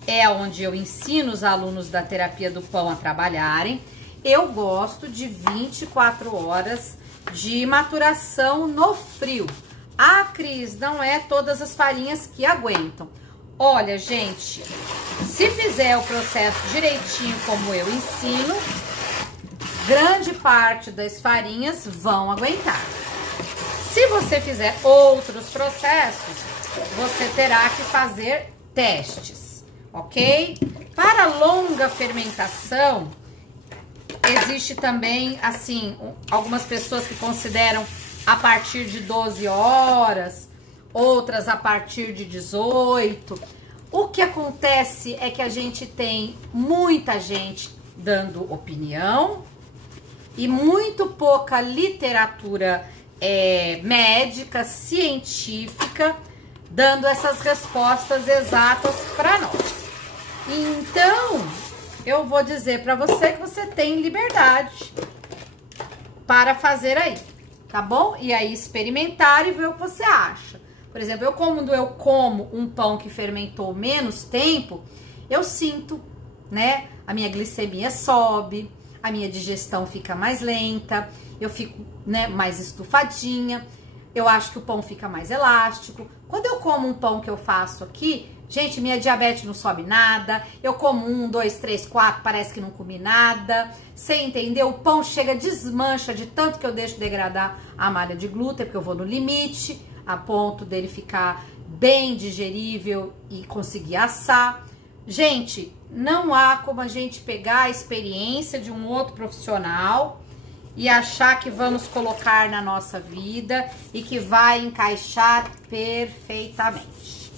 é onde eu ensino os alunos da terapia do pão a trabalharem. Eu gosto de 24 horas de maturação no frio. Ah, Cris, não é todas as farinhas que aguentam. Olha, gente, se fizer o processo direitinho como eu ensino, grande parte das farinhas vão aguentar. Se você fizer outros processos, você terá que fazer testes, ok? Para longa fermentação, existe também, assim, algumas pessoas que consideram a partir de 12 horas, outras a partir de 18. O que acontece é que a gente tem muita gente dando opinião e muito pouca literatura médica, científica, dando essas respostas exatas para nós. Então, eu vou dizer para você que você tem liberdade para fazer aí, tá bom? E aí experimentar e ver o que você acha. Por exemplo, eu como um pão que fermentou menos tempo, eu sinto, né? A minha glicemia sobe, a minha digestão fica mais lenta, eu fico, né, mais estufadinha, eu acho que o pão fica mais elástico. Quando eu como um pão que eu faço aqui, gente, minha diabetes não sobe nada, eu como 1, 2, 3, 4, parece que não comi nada, você entendeu? O pão chega, desmancha de tanto que eu deixo degradar a malha de glúten, porque eu vou no limite, a ponto dele ficar bem digerível e conseguir assar. Gente, não há como a gente pegar a experiência de um outro profissional e achar que vamos colocar na nossa vida e que vai encaixar perfeitamente.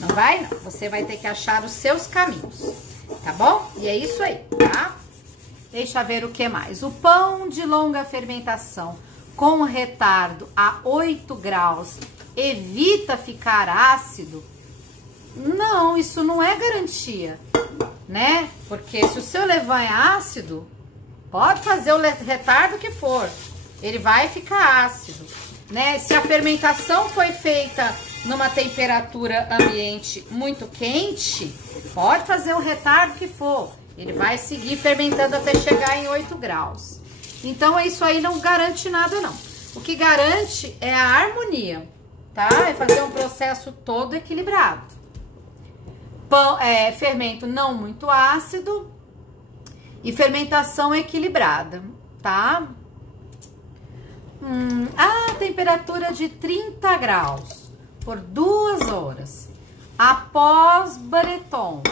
Não vai, não. Você vai ter que achar os seus caminhos, tá bom? E é isso aí, tá? Deixa eu ver o que mais. O pão de longa fermentação com retardo a 8 graus evita ficar ácido? Não, isso não é garantia, né? Porque se o seu levain é ácido, pode fazer o retardo que for, ele vai ficar ácido, né? Se a fermentação foi feita numa temperatura ambiente muito quente, pode fazer o retardo que for, ele vai seguir fermentando até chegar em 8 graus. Então, isso aí não garante nada, não. O que garante é a harmonia, tá? É fazer um processo todo equilibrado. Fermento não muito ácido e fermentação equilibrada, tá? Temperatura de 30 graus por 2 horas após Breton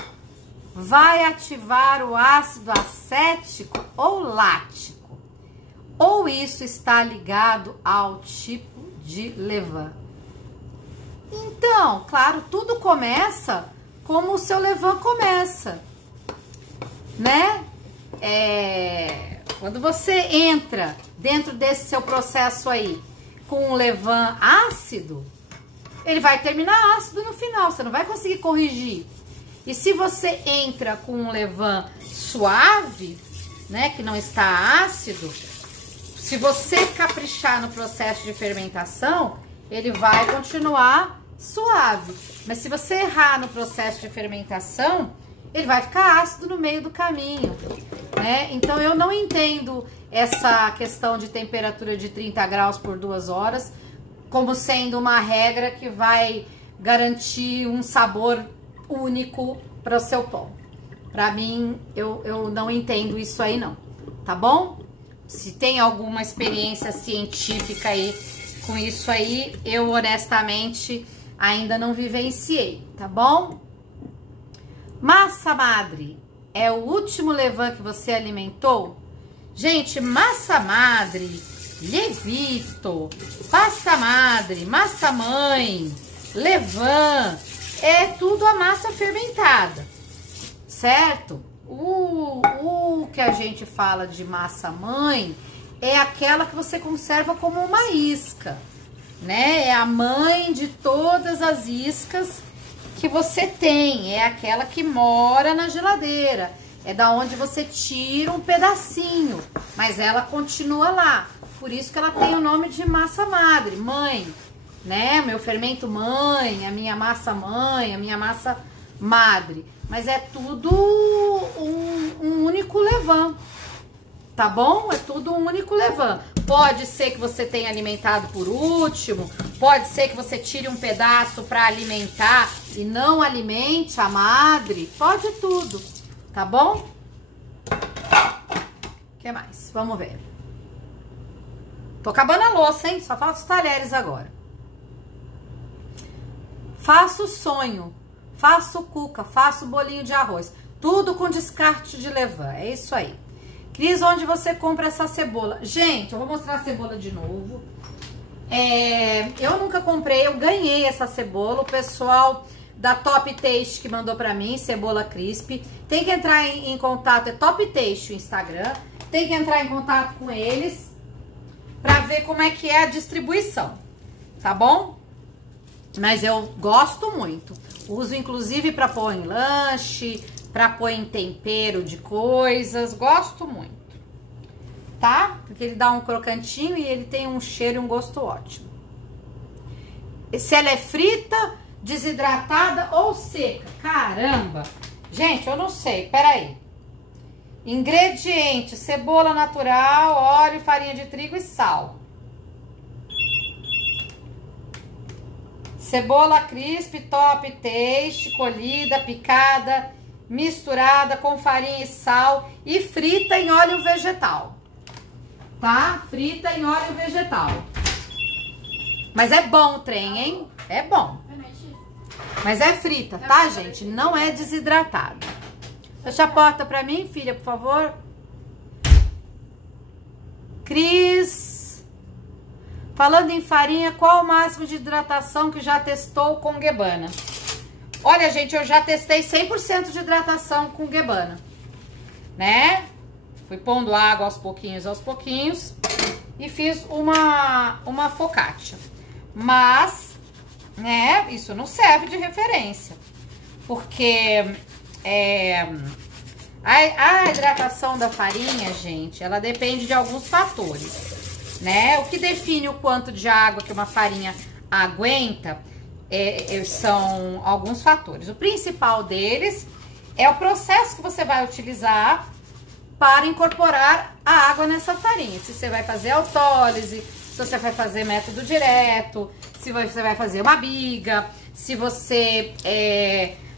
vai ativar o ácido acético ou lático? Ou isso está ligado ao tipo de levain? Então, claro, tudo começa como o seu levain começa, né? Quando você entra dentro desse seu processo aí com um levain ácido, ele vai terminar ácido no final, você não vai conseguir corrigir. E se você entra com um levain suave, né, que não está ácido, se você caprichar no processo de fermentação, ele vai continuar suave. Mas se você errar no processo de fermentação, ele vai ficar ácido no meio do caminho, né? Então, eu não entendo essa questão de temperatura de 30 graus por 2 horas como sendo uma regra que vai garantir um sabor único para o seu pão. Para mim, eu não entendo isso aí não, tá bom? Se tem alguma experiência científica aí com isso aí, eu honestamente ainda não vivenciei, tá bom? Massa madre é o último levain que você alimentou? Gente, massa madre, levito, pasta madre, massa mãe, levain, é tudo a massa fermentada, certo? O que a gente fala de massa mãe é aquela que você conserva como uma isca, né? É a mãe de todas as iscas que você tem, é aquela que mora na geladeira, é da onde você tira um pedacinho, mas ela continua lá. por isso que ela tem o nome de massa madre, mãe, né? Meu fermento mãe, a minha massa mãe, a minha massa madre. Mas é tudo um único levain, tá bom? É tudo um único levain. Pode ser que você tenha alimentado por último, pode ser que você tire um pedaço para alimentar e não alimente a madre, pode tudo, tá bom? O que mais? Vamos ver. Tô acabando a louça, hein? Só falta os talheres agora. Faço sonho, faço cuca, faço bolinho de arroz. Tudo com descarte de levain, é isso aí. Cris, onde você compra essa cebola? Gente, eu vou mostrar a cebola de novo. Eu nunca comprei, eu ganhei essa cebola. O pessoal da Top Taste que mandou pra mim, cebola crisp. Tem que entrar em contato, é Top Taste o Instagram. Tem que entrar em contato com eles pra ver como é que é a distribuição, tá bom? Mas eu gosto muito. Uso inclusive pra pôr em lanche, pra pôr em tempero de coisas. Gosto muito, tá? Porque ele dá um crocantinho e ele tem um cheiro e um gosto ótimo. E se ela é frita, desidratada ou seca? Caramba! Gente, eu não sei, peraí. Ingredientes: cebola natural, óleo, farinha de trigo e sal. Cebola crisp, Top Taste, colhida, picada, misturada com farinha e sal e frita em óleo vegetal, tá? Frita em óleo vegetal. Mas é bom o trem, hein? É bom. Mas é frita, tá, gente? Não é desidratada. Fecha a porta pra mim, filha, por favor. Cris. Falando em farinha, qual o máximo de hidratação que já testou com Guebana? Olha, gente, eu já testei 100% de hidratação com Guebana, né? Fui pondo água aos pouquinhos e fiz uma focaccia. Mas, né, isso não serve de referência, porque a hidratação da farinha, gente, ela depende de alguns fatores, né? O que define o quanto de água que uma farinha aguenta são alguns fatores. O principal deles é o processo que você vai utilizar para incorporar a água nessa farinha. Se você vai fazer autólise, se você vai fazer método direto, se você vai fazer uma biga, se você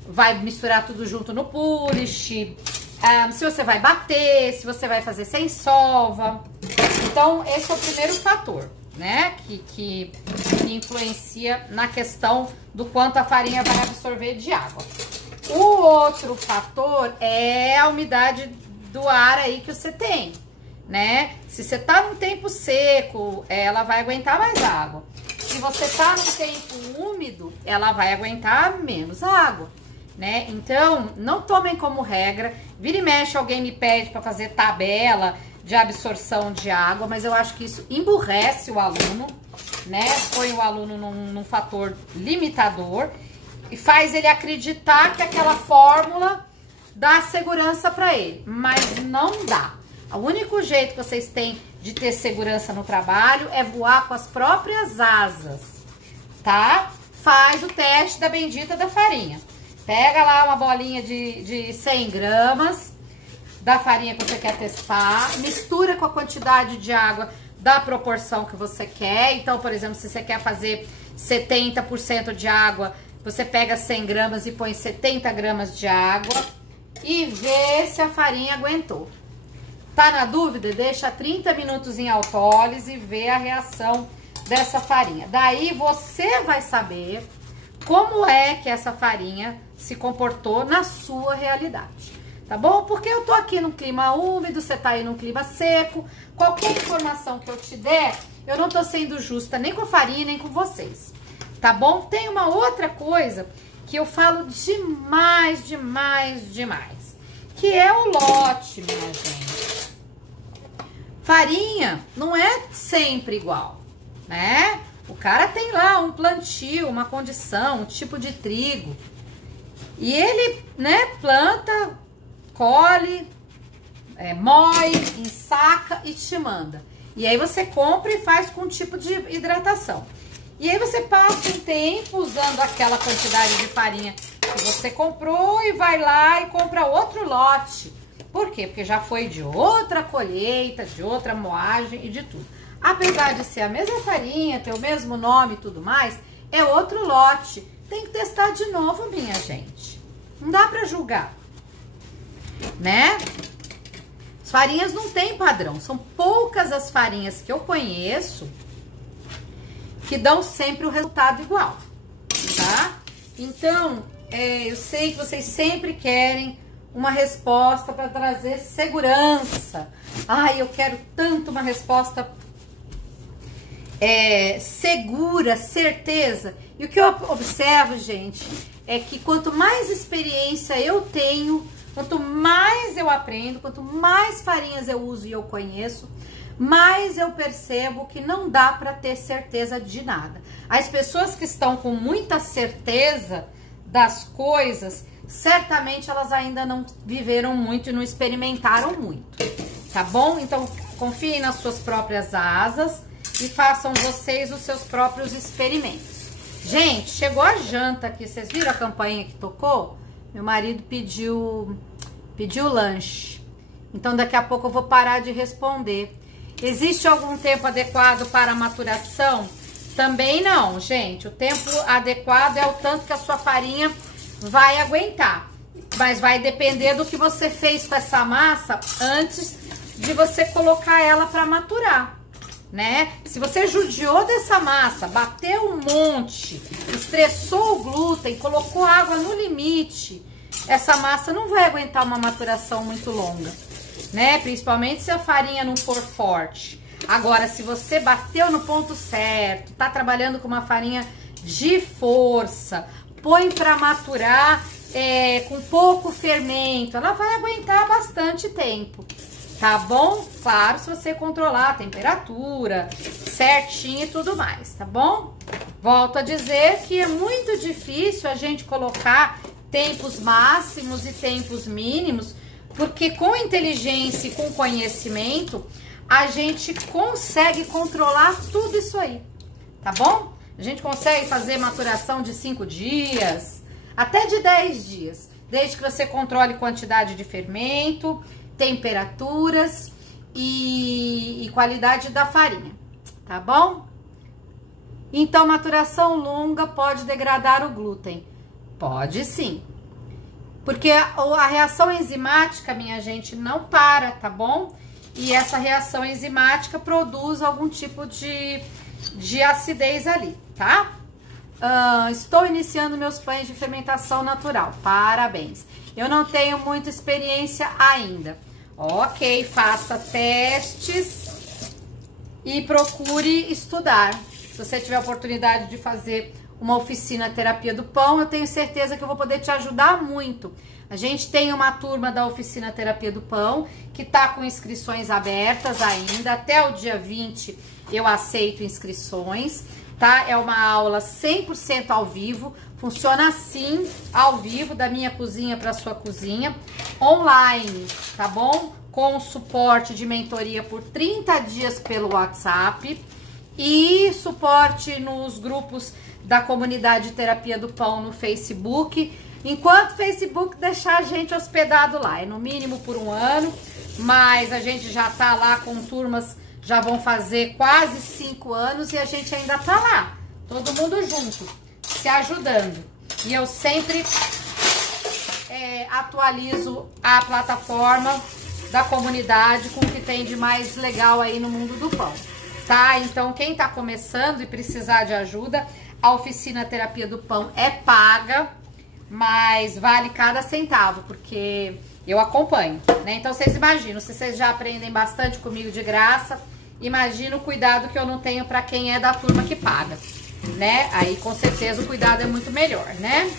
vai misturar tudo junto no polish, se você vai bater, se você vai fazer sem solva. Então, esse é o primeiro fator, né, que influencia na questão do quanto a farinha vai absorver de água. O outro fator é a umidade do ar aí que você tem, né? Se você tá num tempo seco, ela vai aguentar mais água. Se você tá num tempo úmido, ela vai aguentar menos água, né? Então, não tomem como regra. Vira e mexe, alguém me pede para fazer tabela de absorção de água, mas eu acho que isso emburrece o aluno, né? Põe o aluno num fator limitador e faz ele acreditar que aquela fórmula dá segurança para ele, mas não dá. O único jeito que vocês têm de ter segurança no trabalho é voar com as próprias asas, tá? Faz o teste da bendita da farinha. Pega lá uma bolinha de 100 gramas da farinha que você quer testar, mistura com a quantidade de água da proporção que você quer. Então, por exemplo, se você quer fazer 70% de água, você pega 100 gramas e põe 70 gramas de água e vê se a farinha aguentou. Tá na dúvida? Deixa 30 minutos em autólise e vê a reação dessa farinha. Daí você vai saber como é que essa farinha se comportou na sua realidade. Tá bom? Porque eu tô aqui num clima úmido, você tá aí num clima seco. Qualquer informação que eu te der, eu não tô sendo justa nem com a farinha, nem com vocês. Tá bom? Tem uma outra coisa que eu falo demais, que é o lote, minha gente. Farinha não é sempre igual, né? O cara tem lá um plantio, uma condição, um tipo de trigo. E ele, né, planta, colhe, moe, ensaca e te manda. E aí você compra e faz com um tipo de hidratação. E aí você passa um tempo usando aquela quantidade de farinha que você comprou e vai lá e compra outro lote. Por quê? Porque já foi de outra colheita, de outra moagem e de tudo. Apesar de ser a mesma farinha, ter o mesmo nome e tudo mais, é outro lote. Tem que testar de novo, minha gente. Não dá pra julgar, né? As farinhas não tem padrão. São poucas as farinhas que eu conheço que dão sempre o resultado igual, tá? Então, eu sei que vocês sempre querem uma resposta para trazer segurança. Ai, eu quero tanto uma resposta segura, certeza. E o que eu observo, gente, é que quanto mais experiência eu tenho, quanto mais eu aprendo, quanto mais farinhas eu uso e eu conheço, mais eu percebo que não dá para ter certeza de nada. As pessoas que estão com muita certeza das coisas, certamente elas ainda não viveram muito e não experimentaram muito, tá bom? Então, confiem nas suas próprias asas e façam vocês os seus próprios experimentos. Gente, chegou a janta aqui. Vocês viram a campainha que tocou? Meu marido pediu lanche. Então, daqui a pouco eu vou parar de responder. Existe algum tempo adequado para a maturação? Também não, gente. O tempo adequado é o tanto que a sua farinha vai aguentar. Mas vai depender do que você fez com essa massa antes de você colocar ela para maturar, né? Se você judiou dessa massa, bateu um monte, estressou o glúten, colocou água no limite, essa massa não vai aguentar uma maturação muito longa, né? Principalmente se a farinha não for forte. Agora, se você bateu no ponto certo, tá trabalhando com uma farinha de força, põe para maturar com pouco fermento, ela vai aguentar bastante tempo, tá bom? Claro, se você controlar a temperatura certinho e tudo mais, tá bom? Volto a dizer que é muito difícil a gente colocar tempos máximos e tempos mínimos, porque com inteligência e com conhecimento, a gente consegue controlar tudo isso aí, tá bom? A gente consegue fazer maturação de 5 dias, até de 10 dias, desde que você controle quantidade de fermento, temperaturas e qualidade da farinha, tá bom? Então, maturação longa pode degradar o glúten? Pode sim, porque a reação enzimática, minha gente, não para, tá bom? E essa reação enzimática produz algum tipo de acidez ali, tá? Estou iniciando meus pães de fermentação natural. Parabéns. Eu não tenho muita experiência ainda. Ok, faça testes e procure estudar. Se você tiver a oportunidade de fazer uma oficina terapia do pão, eu tenho certeza que eu vou poder te ajudar muito. A gente tem uma turma da oficina terapia do pão que tá com inscrições abertas ainda. Até o dia 20 eu aceito inscrições, tá? É uma aula 100% ao vivo, funciona assim, ao vivo, da minha cozinha para sua cozinha, online, tá bom? Com suporte de mentoria por 30 dias pelo WhatsApp e suporte nos grupos da comunidade Terapia do Pão no Facebook, enquanto o Facebook deixar a gente hospedado lá, é no mínimo por 1 ano, mas a gente já tá lá com turmas, já vão fazer quase 5 anos e a gente ainda tá lá, todo mundo junto, se ajudando. E eu sempre atualizo a plataforma da comunidade com o que tem de mais legal aí no mundo do pão, tá? Então, quem tá começando e precisar de ajuda, a oficina Terapia do Pão é paga, mas vale cada centavo, porque eu acompanho, né? Então, vocês imaginam, se vocês já aprendem bastante comigo de graça, imagina o cuidado que eu não tenho para quem é da turma que paga, né? Aí, com certeza, o cuidado é muito melhor, né?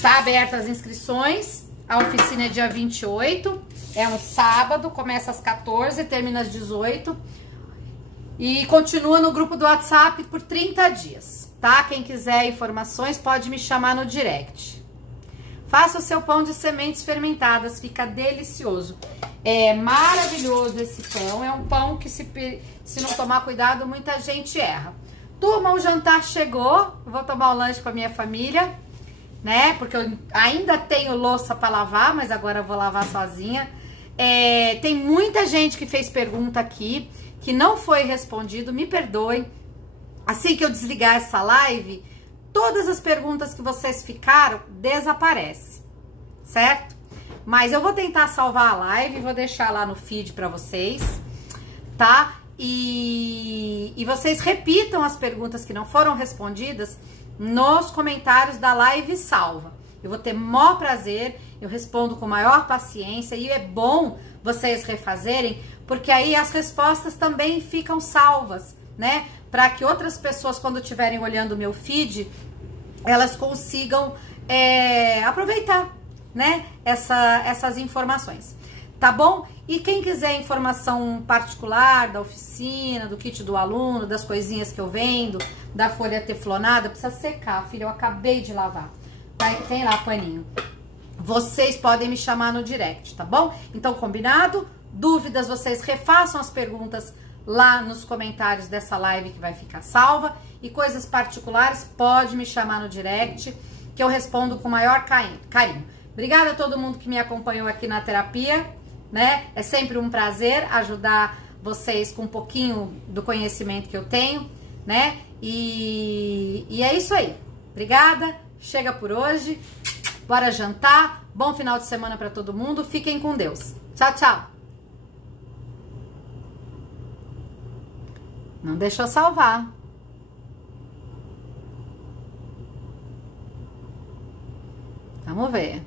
Tá aberta as inscrições, a oficina é dia 28, é um sábado, começa às 14, termina às 18, e continua no grupo do WhatsApp por 30 dias, tá? Quem quiser informações pode me chamar no direct. Faça o seu pão de sementes fermentadas, fica delicioso. É maravilhoso esse pão, é um pão que se não tomar cuidado, muita gente erra. Turma, o jantar chegou, eu vou tomar o lanche com a minha família, né? Porque eu ainda tenho louça para lavar, mas agora eu vou lavar sozinha. Tem muita gente que fez pergunta aqui, que não foi respondido, me perdoem. Assim que eu desligar essa live, todas as perguntas que vocês ficaram desaparecem, certo? Mas eu vou tentar salvar a live, vou deixar lá no feed para vocês, tá? E vocês repitam as perguntas que não foram respondidas nos comentários da live salva. Eu vou ter maior prazer, eu respondo com maior paciência e é bom vocês refazerem, porque aí as respostas também ficam salvas, né? Para que outras pessoas, quando estiverem olhando o meu feed, elas consigam aproveitar, né? Essas informações, tá bom? E quem quiser informação particular da oficina, do kit do aluno, das coisinhas que eu vendo, da folha teflonada, precisa secar, filha, eu acabei de lavar. Tem lá paninho. Vocês podem me chamar no direct, tá bom? Então, combinado? Dúvidas, vocês refaçam as perguntas lá nos comentários dessa live que vai ficar salva. E coisas particulares, pode me chamar no direct, que eu respondo com o maior carinho. Obrigada a todo mundo que me acompanhou aqui na terapia, né? É sempre um prazer ajudar vocês com um pouquinho do conhecimento que eu tenho, né? E é isso aí. Obrigada, chega por hoje. Bora jantar. Bom final de semana para todo mundo. Fiquem com Deus. Tchau, tchau. Não deixou salvar. Vamos ver.